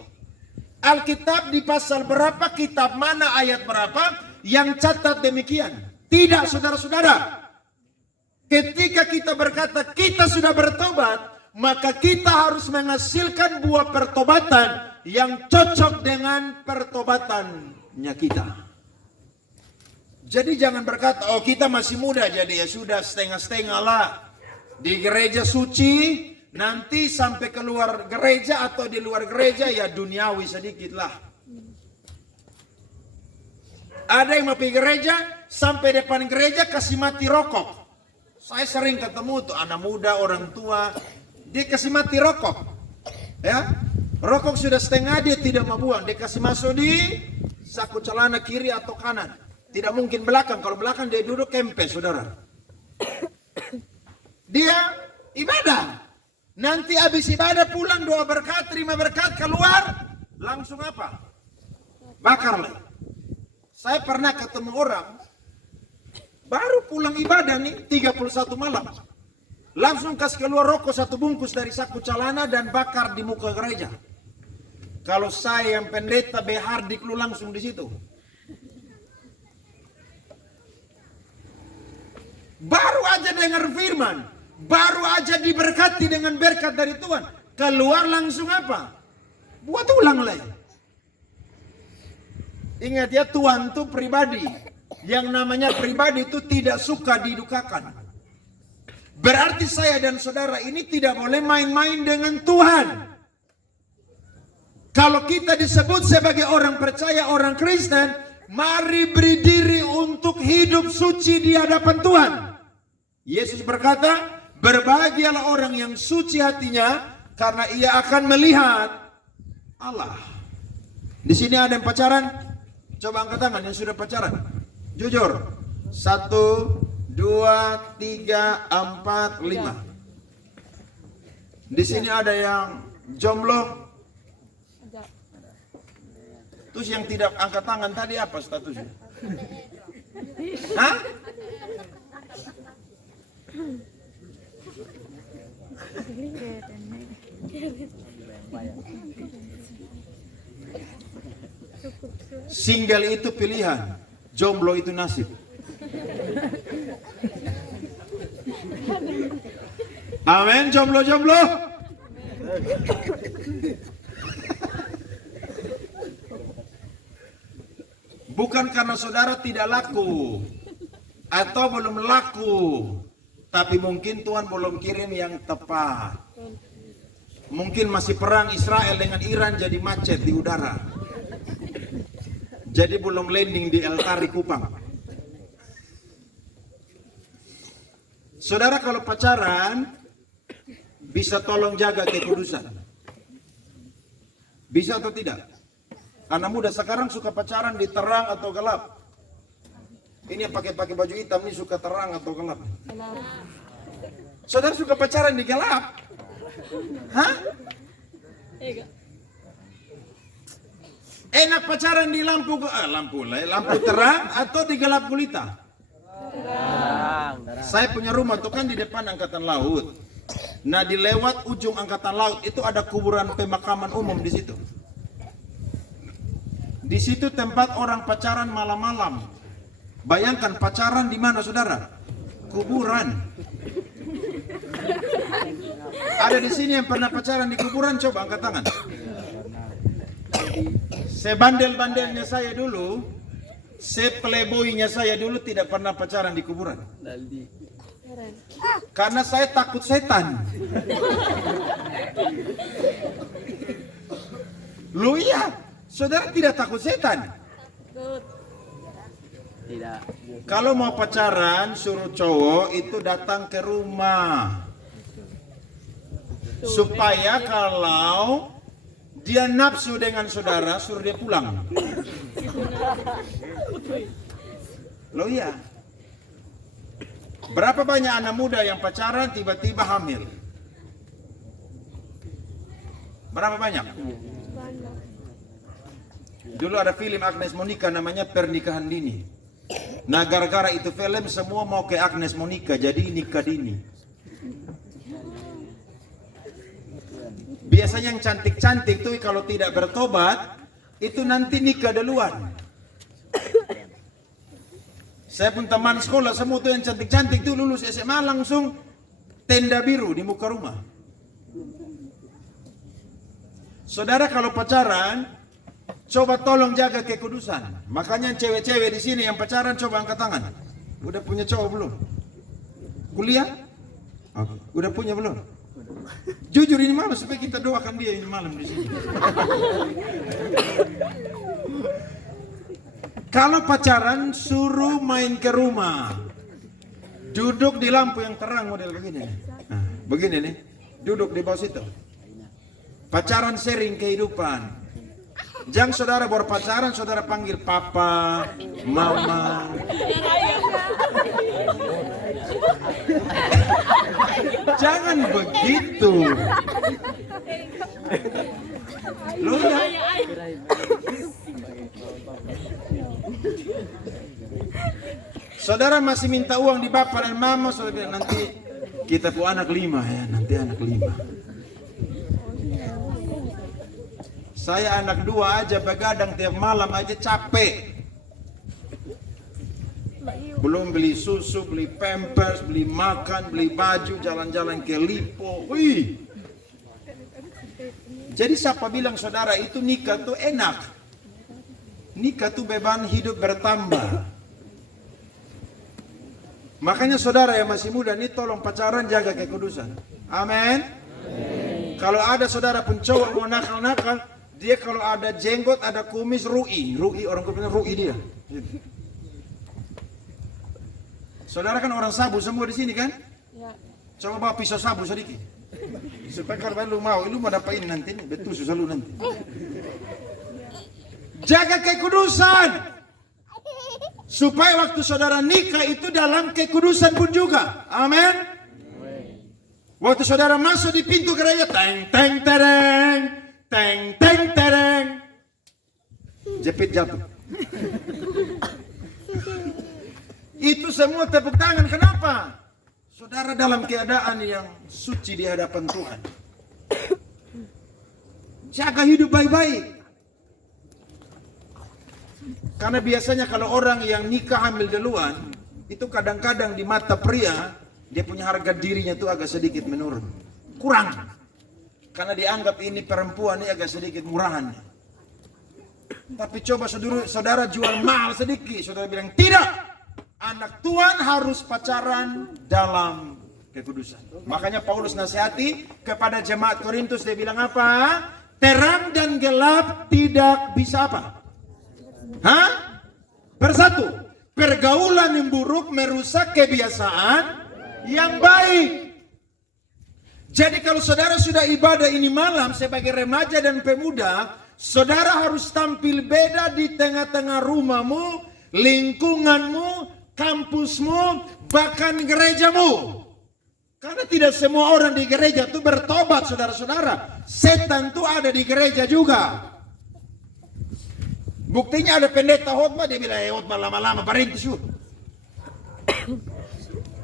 Alkitab di pasal berapa, kitab mana, ayat berapa yang catat demikian? Tidak, saudara-saudara. Ketika kita berkata kita sudah bertobat, maka kita harus menghasilkan buah pertobatan yang cocok dengan pertobatannya kita. Jadi jangan berkata, oh kita masih muda jadi ya sudah setengah-setengah lah. Di gereja suci, nanti sampai keluar gereja atau di luar gereja ya duniawi sedikit lah. Ada yang mau pergi gereja, sampai depan gereja kasih mati rokok. Saya sering ketemu tuh anak muda, orang tua, dia kasih mati rokok. Ya, rokok sudah setengah dia tidak mau buang, dia kasih masuk di saku celana kiri atau kanan. Tidak mungkin belakang, kalau belakang dia duduk kempes, saudara. Dia ibadah. Nanti habis ibadah pulang doa berkat, terima berkat, keluar langsung apa? Bakar lagi. Saya pernah ketemu orang baru pulang ibadah nih 31 malam. Langsung kasih keluar rokok satu bungkus dari saku celana dan bakar di muka gereja. Kalau saya yang pendeta behardik lu langsung di situ. Baru aja dengar firman, baru aja diberkati dengan berkat dari Tuhan, keluar langsung apa? Buat ulang lagi. Ingat ya, Tuhan itu pribadi. Yang namanya pribadi itu tidak suka didukakan. Berarti saya dan saudara ini tidak boleh main-main dengan Tuhan. Kalau kita disebut sebagai orang percaya, orang Kristen, mari beri diri untuk hidup suci di hadapan Tuhan. Yesus berkata, berbahagialah orang yang suci hatinya, karena ia akan melihat Allah. Di sini ada yang pacaran? Coba angkat tangan yang sudah pacaran. Jujur. 1, 2, 3, 4, 5. Di sini ada yang jomblo. Terus yang tidak angkat tangan tadi apa statusnya? Hah? Single itu pilihan, jomblo itu nasib. Amin, jomblo-jomblo. Bukan karena saudara tidak laku atau belum laku, tapi mungkin Tuhan belum kirim yang tepat. Mungkin masih perang Israel dengan Iran jadi macet di udara. Jadi belum landing di El Tari Kupang. Saudara kalau pacaran bisa tolong jaga kekudusan. Bisa atau tidak? Anak muda sekarang suka pacaran di terang atau gelap? Ini yang pakai baju hitam ini suka terang atau gelap? Saudara suka pacaran di gelap? Hah? Enak pacaran di lampu terang atau di gelap gulita? Saya punya rumah tuh kan di depan angkatan laut. Nah di lewat ujung angkatan laut itu ada kuburan pemakaman umum di situ. Di situ tempat orang pacaran malam-malam. Bayangkan pacaran di mana saudara? Kuburan. Ada di sini yang pernah pacaran di kuburan? Coba angkat tangan. Sebandel-bandelnya saya dulu, Seplayboynya saya dulu tidak pernah pacaran di kuburan. Keren. Karena saya takut setan. Lu iya, saudara tidak takut setan? Good. Tidak. Kalau mau pacaran, suruh cowok itu datang ke rumah. Supaya kalau dia nafsu dengan saudara, suruh dia pulang. Loh iya. Berapa banyak anak muda yang pacaran tiba-tiba hamil? Berapa banyak? Dulu ada film Agnes Monica namanya Pernikahan Dini. Nah gara-gara itu film semua mau ke Agnes Monica, jadi nikah dini. Biasanya yang cantik-cantik tuh kalau tidak bertobat, itu nanti nikah duluan. Saya pun teman sekolah semua tuh yang cantik-cantik tuh lulus SMA langsung tenda biru di muka rumah. Saudara kalau pacaran, coba tolong jaga kekudusan. Makanya cewek-cewek di sini yang pacaran coba angkat tangan. Udah punya cowok belum? Kuliah? Oke. Udah punya belum? Jujur ini malam supaya kita doakan dia ini malam di sini. Kalau pacaran suruh main ke rumah. Duduk di lampu yang terang model begini. Nah, begini nih. Duduk di bawah situ. Pacaran sharing kehidupan. Jangan saudara berpacaran, saudara panggil papa, mama. Jangan begitu. Lu ya. Saudara masih minta uang di bapak dan mama, saudara bilang nanti kita pu anak 5 ya, nanti anak 5. Saya anak 2 aja begadang tiap malam aja capek. Belum beli susu, beli pampers, beli makan, beli baju, jalan-jalan ke Lipo. Wih. Jadi siapa bilang saudara itu nikah tuh enak? Nikah tuh beban hidup bertambah. Makanya saudara yang masih muda ini tolong pacaran jaga kekudusan. Amin. Kalau ada saudara pun cowok mau nakal-nakal, dia kalau ada jenggot, ada kumis, ru'i orang bilang ru'i dia. Saudara kan orang sabu semua di sini kan? Ya. Coba bawa pisau sabu sedikit. Supaya kalau lu mau dapatin nanti, betul susah lu nanti. Jaga kekudusan. Supaya waktu saudara nikah itu dalam kekudusan pun juga. Amin. Waktu saudara masuk di pintu gereja, teng teng tereng, teng teng tereng, jepit jatuh. Itu semua tepuk tangan. Kenapa? Saudara dalam keadaan yang suci di hadapan Tuhan. Jaga hidup baik-baik. Karena biasanya kalau orang yang nikah hamil duluan, itu kadang-kadang di mata pria, dia punya harga dirinya tuh agak sedikit menurun. Kurang. Karena dianggap ini perempuan ini agak sedikit murahan. Tapi coba saudara jual mahal sedikit, saudara bilang tidak. Anak Tuhan harus pacaran dalam kekudusan. Makanya Paulus nasihati kepada jemaat Korintus, dia bilang apa? Terang dan gelap tidak bisa apa? Bersatu. Pergaulan yang buruk merusak kebiasaan yang baik. Jadi kalau saudara sudah ibadah ini malam sebagai remaja dan pemuda, saudara harus tampil beda di tengah-tengah rumahmu, lingkunganmu, kampusmu, bahkan gerejamu. Karena tidak semua orang di gereja itu bertobat, saudara-saudara. Setan itu ada di gereja juga. Buktinya ada pendeta khotbah, dia bilang khotbah lama-lama perintis.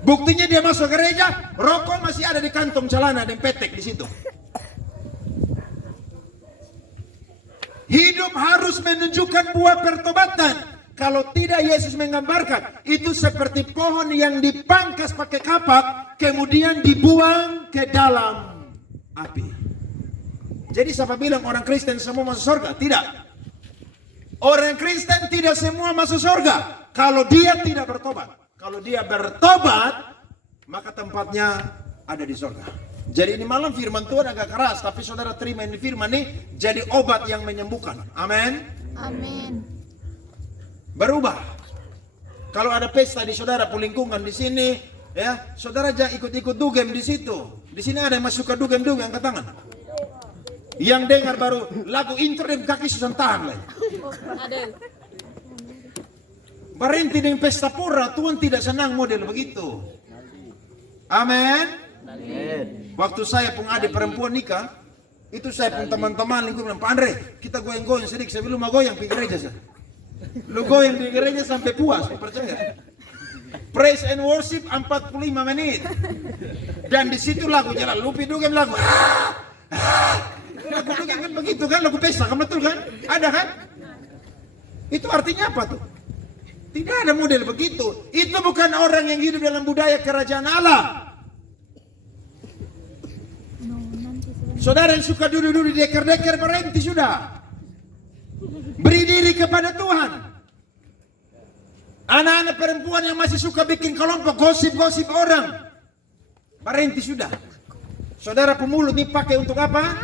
Buktinya dia masuk gereja, rokok masih ada di kantong celana dan petek di situ. Hidup harus menunjukkan buah pertobatan. Kalau tidak, Yesus menggambarkan itu seperti pohon yang dipangkas pakai kapak, kemudian dibuang ke dalam api. Jadi siapa bilang orang Kristen semua masuk surga? Tidak. Orang Kristen tidak semua masuk surga kalau dia tidak bertobat. Kalau dia bertobat, maka tempatnya ada di surga. Jadi ini malam firman Tuhan agak keras, tapi saudara terima ini firman ini jadi obat yang menyembuhkan. Amin. Amin. Berubah. Kalau ada pesta di saudara lingkungan di sini, ya, saudara jangan ikut-ikut dugem di situ. Di sini ada yang masuk ke dugem-dugem, angkat tangan. Yang dengar baru lagu intro dan kaki susah tahan lagi. Ada. Berhenti dengan pesta pura, Tuhan tidak senang model begitu. Amin. Waktu saya pun adik perempuan nikah, itu saya pun teman-teman lingkungan, Pak Andre, kita goyang-goyang sedikit. Saya bilang mau goyang di gereja saya. Lu goyang di gereja sampai puas, percaya? Praise and worship 45 menit. Dan di situ lagu jalan, lupi dugem lagu. Lagu dugem kan begitu kan, lagu pesta kan, betul kan? Ada kan? Itu artinya apa tuh? Tidak ada model begitu. Itu bukan orang yang hidup dalam budaya kerajaan Allah. Saudara yang suka duduk-duduk di deker-deker berhenti sudah. Beri diri kepada Tuhan. Anak-anak perempuan yang masih suka bikin kelompok gosip-gosip orang, berhenti sudah. Saudara pemulut ini pakai untuk apa?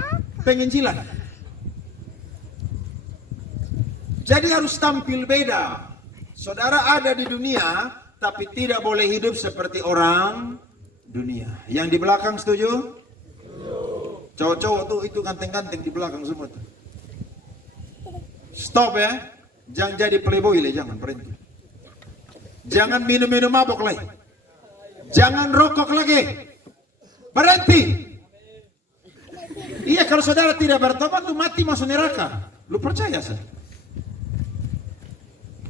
Penginjilan. Jadi harus tampil beda. Saudara ada di dunia, tapi tidak boleh hidup seperti orang dunia. Yang di belakang setuju? Cowok-cowok tuh itu ganteng-ganteng di belakang semua tuh. Stop ya. Jangan jadi playboy lah, jangan berhenti. Jangan minum-minum mabok lagi. Jangan rokok lagi. Berhenti. Iya, kalau saudara tidak bertobat tuh mati masuk neraka. Lu percaya saya?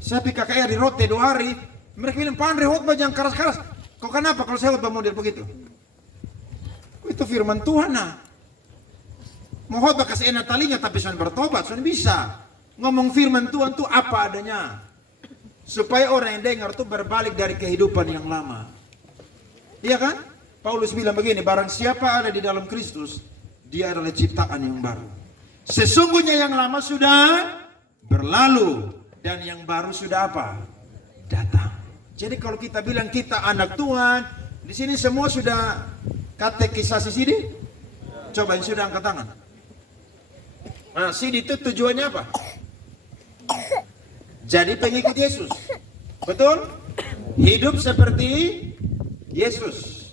Saya pergi KKR di Rote 2 hari, mereka bilang, Pak Andre khotbah jangan keras-keras. Kok kenapa kalau saya khotbah model begitu? Itu firman Tuhan nah. Mau khotbah kasih enak telinga tapi sudah bertobat, sudah bisa. Ngomong firman Tuhan tuh apa adanya. Supaya orang yang dengar tuh berbalik dari kehidupan yang lama. Iya kan? Paulus bilang begini, barang siapa ada di dalam Kristus, dia adalah ciptaan yang baru. Sesungguhnya yang lama sudah berlalu. Dan yang baru sudah apa? Datang. Jadi kalau kita bilang kita anak Tuhan, di sini semua sudah katekisasi sini? Coba yang sudah angkat tangan. Nah, sini itu tujuannya apa? Jadi pengikut Yesus. Betul? Hidup seperti Yesus.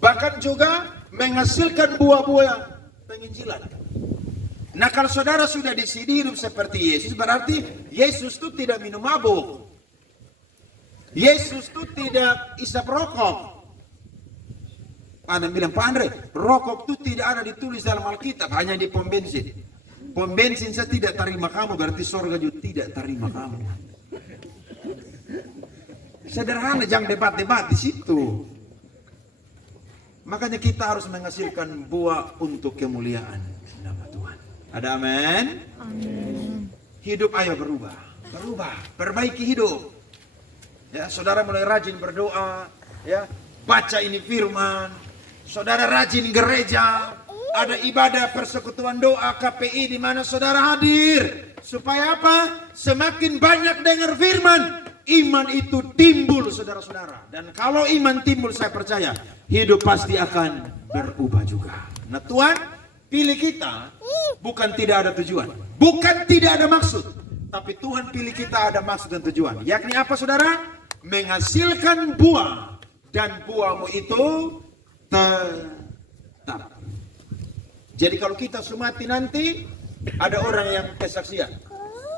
Bahkan juga menghasilkan buah-buah penginjilan. Nah kalau saudara sudah di sini hidup seperti Yesus, berarti Yesus itu tidak minum mabuk. Yesus itu tidak isap rokok. Ada bilang, Pak Andre, rokok itu tidak ada ditulis dalam Alkitab, hanya di pom bensin. Pom bensin saya tidak terima kamu, berarti surga juga tidak terima kamu. Sederhana, jangan debat-debat di situ. Makanya kita harus menghasilkan buah untuk kemuliaan nama Tuhan. Ada amin? Amin. Hidup ayo berubah. Berubah, perbaiki hidup. Ya, saudara mulai rajin berdoa, ya, baca ini firman. Saudara rajin gereja, ada ibadah persekutuan doa KPI di mana saudara hadir. Supaya apa? Semakin banyak dengar firman, iman itu timbul saudara-saudara. Dan kalau iman timbul, saya percaya hidup pasti akan berubah juga. Nah Tuhan pilih kita bukan tidak ada tujuan, bukan tidak ada maksud, tapi Tuhan pilih kita ada maksud dan tujuan. Yakni apa saudara? Menghasilkan buah, dan buahmu itu tetap. Jadi kalau kita semati nanti ada orang yang kesaksian.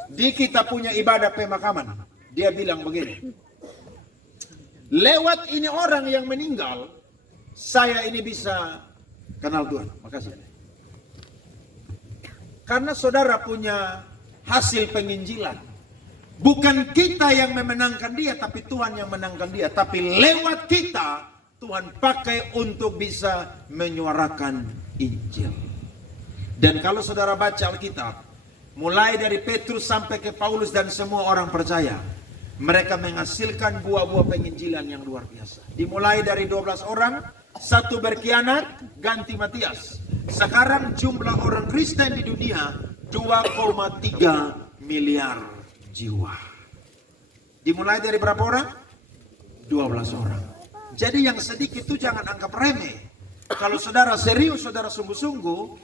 Di kita punya ibadah pemakaman, dia bilang begini, lewat ini orang yang meninggal, saya ini bisa kenal Tuhan. Makasih. Karena saudara punya hasil penginjilan. Bukan kita yang memenangkan dia, tapi Tuhan yang menangkan dia. Tapi lewat kita, Tuhan pakai untuk bisa menyuarakan Injil. Dan kalau saudara baca Alkitab, mulai dari Petrus sampai ke Paulus dan semua orang percaya, mereka menghasilkan buah-buah penginjilan yang luar biasa. Dimulai dari 12 orang, satu berkhianat, ganti Matias. Sekarang jumlah orang Kristen di dunia 2,3 miliar jiwa. Dimulai dari berapa orang? 12 orang. Jadi yang sedikit itu jangan anggap remeh. Kalau saudara serius, saudara sungguh-sungguh,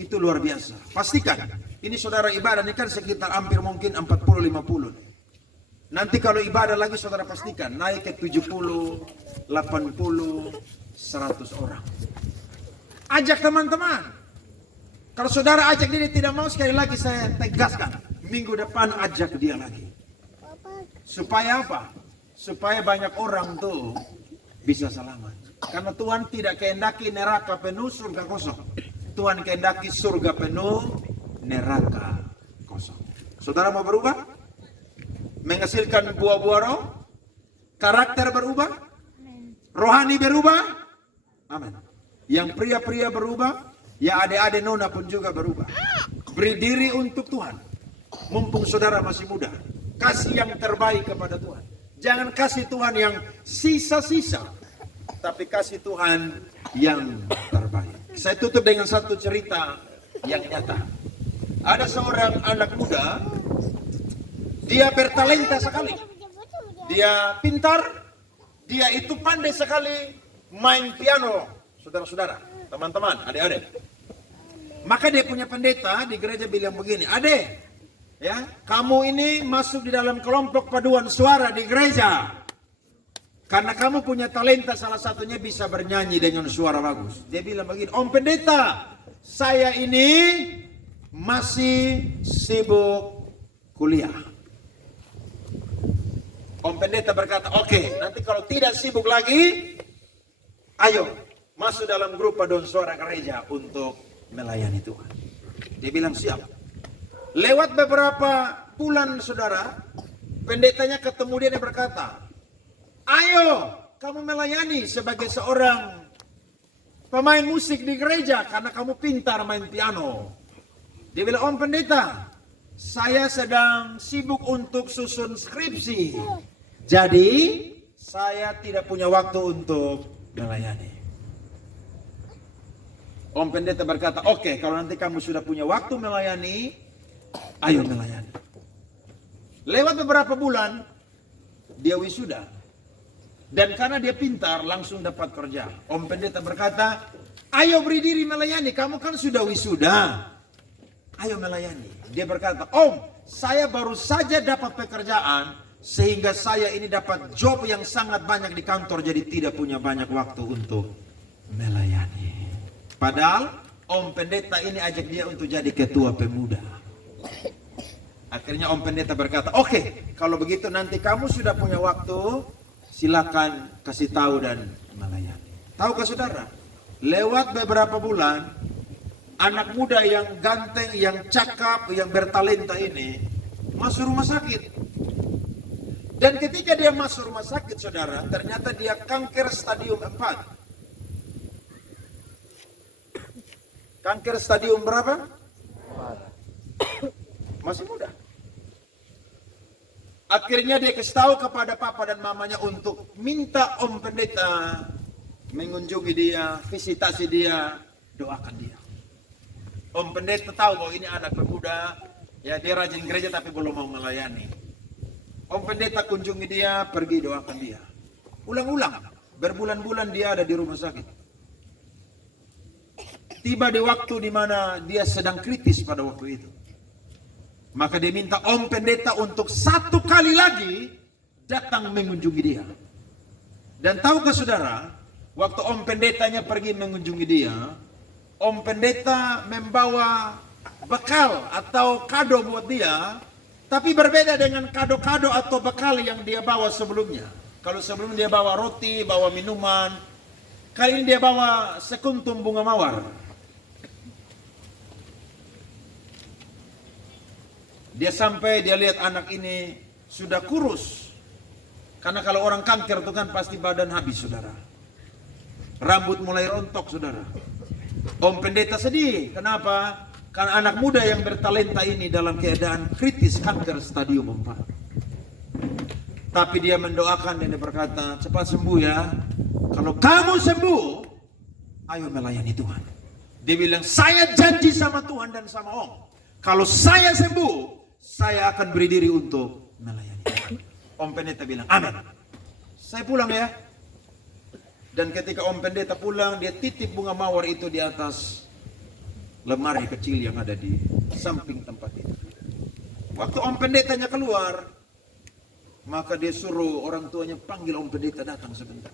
itu luar biasa. Pastikan, ini saudara ibadah ini kan sekitar hampir mungkin 40-50. Nanti kalau ibadah lagi saudara pastikan naik ke 70, 80, 100 orang. Ajak teman-teman. Kalau saudara ajak dia tidak mau, sekali lagi saya tegaskan, minggu depan ajak dia lagi. Supaya apa? Supaya banyak orang tuh bisa selamat. Karena Tuhan tidak kehendaki neraka penuh, surga kosong. Tuhan kehendaki surga penuh, neraka kosong. Saudara mau berubah? Menghasilkan buah-buah roh? Karakter berubah? Rohani berubah? Amin. Yang pria-pria berubah? Ya adik-adik nona pun juga berubah. Beri diri untuk Tuhan. Mumpung saudara masih muda. Kasih yang terbaik kepada Tuhan. Jangan kasih Tuhan yang sisa-sisa. Tapi kasih Tuhan yang terbaik. Saya tutup dengan satu cerita yang nyata. Ada seorang anak muda. Dia bertalenta sekali. Dia pintar. Dia itu pandai sekali main piano. Saudara-saudara, teman-teman, adik-adik. Maka dia punya pendeta di gereja bilang begini, adik, ya, kamu ini masuk di dalam kelompok paduan suara di gereja. Karena kamu punya talenta, salah satunya bisa bernyanyi dengan suara bagus. Dia bilang begini, Om Pendeta, saya ini masih sibuk kuliah. Om Pendeta berkata, oke, nanti kalau tidak sibuk lagi, ayo masuk dalam grup paduan suara gereja untuk melayani Tuhan. Dia bilang siap. Lewat beberapa bulan saudara, pendetanya ketemu dia dan berkata, ayo kamu melayani sebagai seorang pemain musik di gereja karena kamu pintar main piano. Dia bilang, Om Pendeta, saya sedang sibuk untuk susun skripsi. Jadi saya tidak punya waktu untuk melayani. Om Pendeta berkata, oke, kalau nanti kamu sudah punya waktu melayani, ayo melayani. Lewat beberapa bulan, dia wisuda. Dan karena dia pintar, langsung dapat kerja. Om Pendeta berkata, ayo beri diri melayani, kamu kan sudah wisuda. Ayo melayani. Dia berkata, Om, saya baru saja dapat pekerjaan, sehingga saya ini dapat job yang sangat banyak di kantor, jadi tidak punya banyak waktu untuk melayani. Padahal Om Pendeta ini ajak dia untuk jadi ketua pemuda. Akhirnya Om Pendeta berkata, oke, kalau begitu nanti kamu sudah punya waktu, silakan kasih tahu dan melayani. Tahukah saudara? Lewat beberapa bulan, anak muda yang ganteng, yang cakap, yang bertalenta ini masuk rumah sakit. Dan ketika dia masuk rumah sakit, saudara, ternyata dia kanker stadium 4. Kanker stadium berapa? 4. Masih muda. Akhirnya dia kasih tahu kepada papa dan mamanya untuk minta Om Pendeta mengunjungi dia, visitasi dia, doakan dia. Om Pendeta tahu bahwa ini anak pemuda, ya dia rajin gereja tapi belum mau melayani. Om Pendeta kunjungi dia, pergi doakan dia. Ulang-ulang, berbulan-bulan dia ada di rumah sakit. Tiba di waktu di mana dia sedang kritis pada waktu itu. Maka dia minta Om Pendeta untuk satu kali lagi datang mengunjungi dia. Dan tahukah saudara, waktu Om Pendetanya pergi mengunjungi dia, Om Pendeta membawa bekal atau kado buat dia, tapi berbeda dengan kado-kado atau bekal yang dia bawa sebelumnya. Kalau sebelumnya dia bawa roti, bawa minuman, kali ini dia bawa sekuntum bunga mawar. Dia sampai dia lihat anak ini sudah kurus. Karena kalau orang kanker itu kan pasti badan habis, saudara. Rambut mulai rontok, saudara. Om Pendeta sedih. Kenapa? Karena anak muda yang bertalenta ini dalam keadaan kritis kanker stadium 4. Tapi dia mendoakan dan dia berkata, cepat sembuh ya. Kalau kamu sembuh, ayo melayani Tuhan. Dia bilang, saya janji sama Tuhan dan sama Om. Kalau saya sembuh, saya akan beri diri untuk melayani. Om Pendeta bilang, amin. Saya pulang ya. Dan ketika Om Pendeta pulang, dia titip bunga mawar itu di atas lemari kecil yang ada di samping tempat itu. Waktu Om Pendetanya keluar, maka dia suruh orang tuanya panggil Om Pendeta datang sebentar.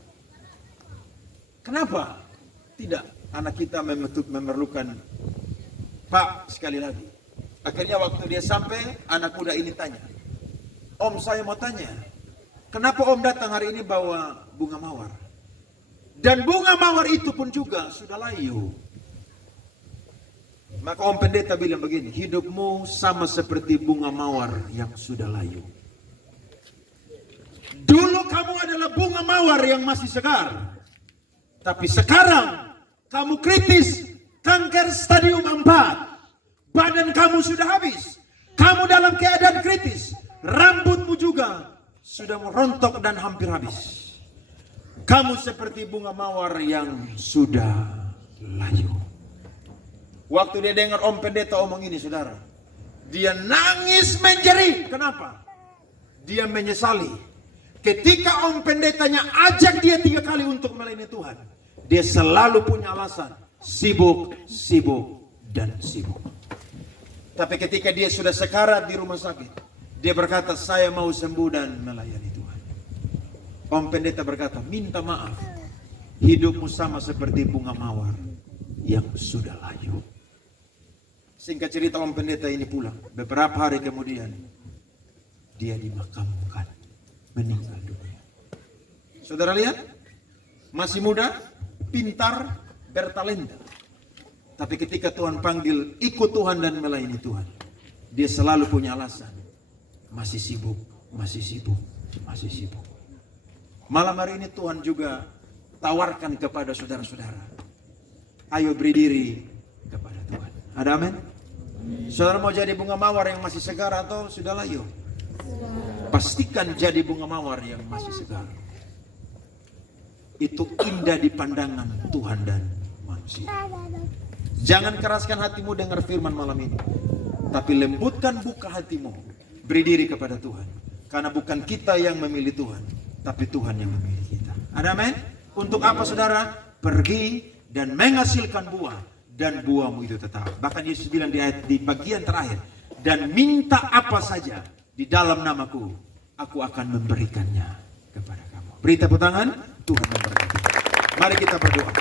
Kenapa? Tidak, anak kita memerlukan Pak sekali lagi. Akhirnya waktu dia sampai, anak muda ini tanya, Om, saya mau tanya, kenapa Om datang hari ini bawa bunga mawar? Dan bunga mawar itu pun juga sudah layu. Maka Om Pendeta bilang begini, hidupmu sama seperti bunga mawar yang sudah layu. Dulu kamu adalah bunga mawar yang masih segar. Tapi sekarang kamu kritis, kanker stadium 4. Badan kamu sudah habis. Kamu dalam keadaan kritis. Rambutmu juga sudah merontok dan hampir habis. Kamu seperti bunga mawar yang sudah layu. Waktu dia dengar Om Pendeta omong ini, saudara, dia nangis menjerit. Kenapa? Dia menyesali. Ketika Om Pendetanya ajak dia 3 kali untuk melayani Tuhan, dia selalu punya alasan. Sibuk, sibuk, dan sibuk. Tapi ketika dia sudah sekarat di rumah sakit, dia berkata, saya mau sembuh dan melayani Tuhan. Om Pendeta berkata, minta maaf. Hidupmu sama seperti bunga mawar yang sudah layu. Singkat cerita, Om Pendeta ini pulang. Beberapa hari kemudian, dia dimakamkan, meninggal dunia. Saudara lihat, masih muda, pintar, bertalenta. Tapi ketika Tuhan panggil ikut Tuhan dan melayani Tuhan, dia selalu punya alasan. Masih sibuk, masih sibuk, masih sibuk. Malam hari ini Tuhan juga tawarkan kepada saudara-saudara, ayo beri diri kepada Tuhan. Ada amin? Saudara mau jadi bunga mawar yang masih segar atau sudah layu? Pastikan jadi bunga mawar yang masih segar. Itu indah di pandangan Tuhan dan manusia. Jangan keraskan hatimu dengar firman malam ini, tapi lembutkan buka hatimu, beri diri kepada Tuhan. Karena bukan kita yang memilih Tuhan, tapi Tuhan yang memilih kita. Ada amin? Untuk apa saudara? Pergi dan menghasilkan buah, dan buahmu itu tetap. Bahkan Yesus bilang di bagian terakhir, dan minta apa saja di dalam namaku, aku akan memberikannya kepada kamu. Beri tepuk tangan, Tuhan memberkati. Mari kita berdoa.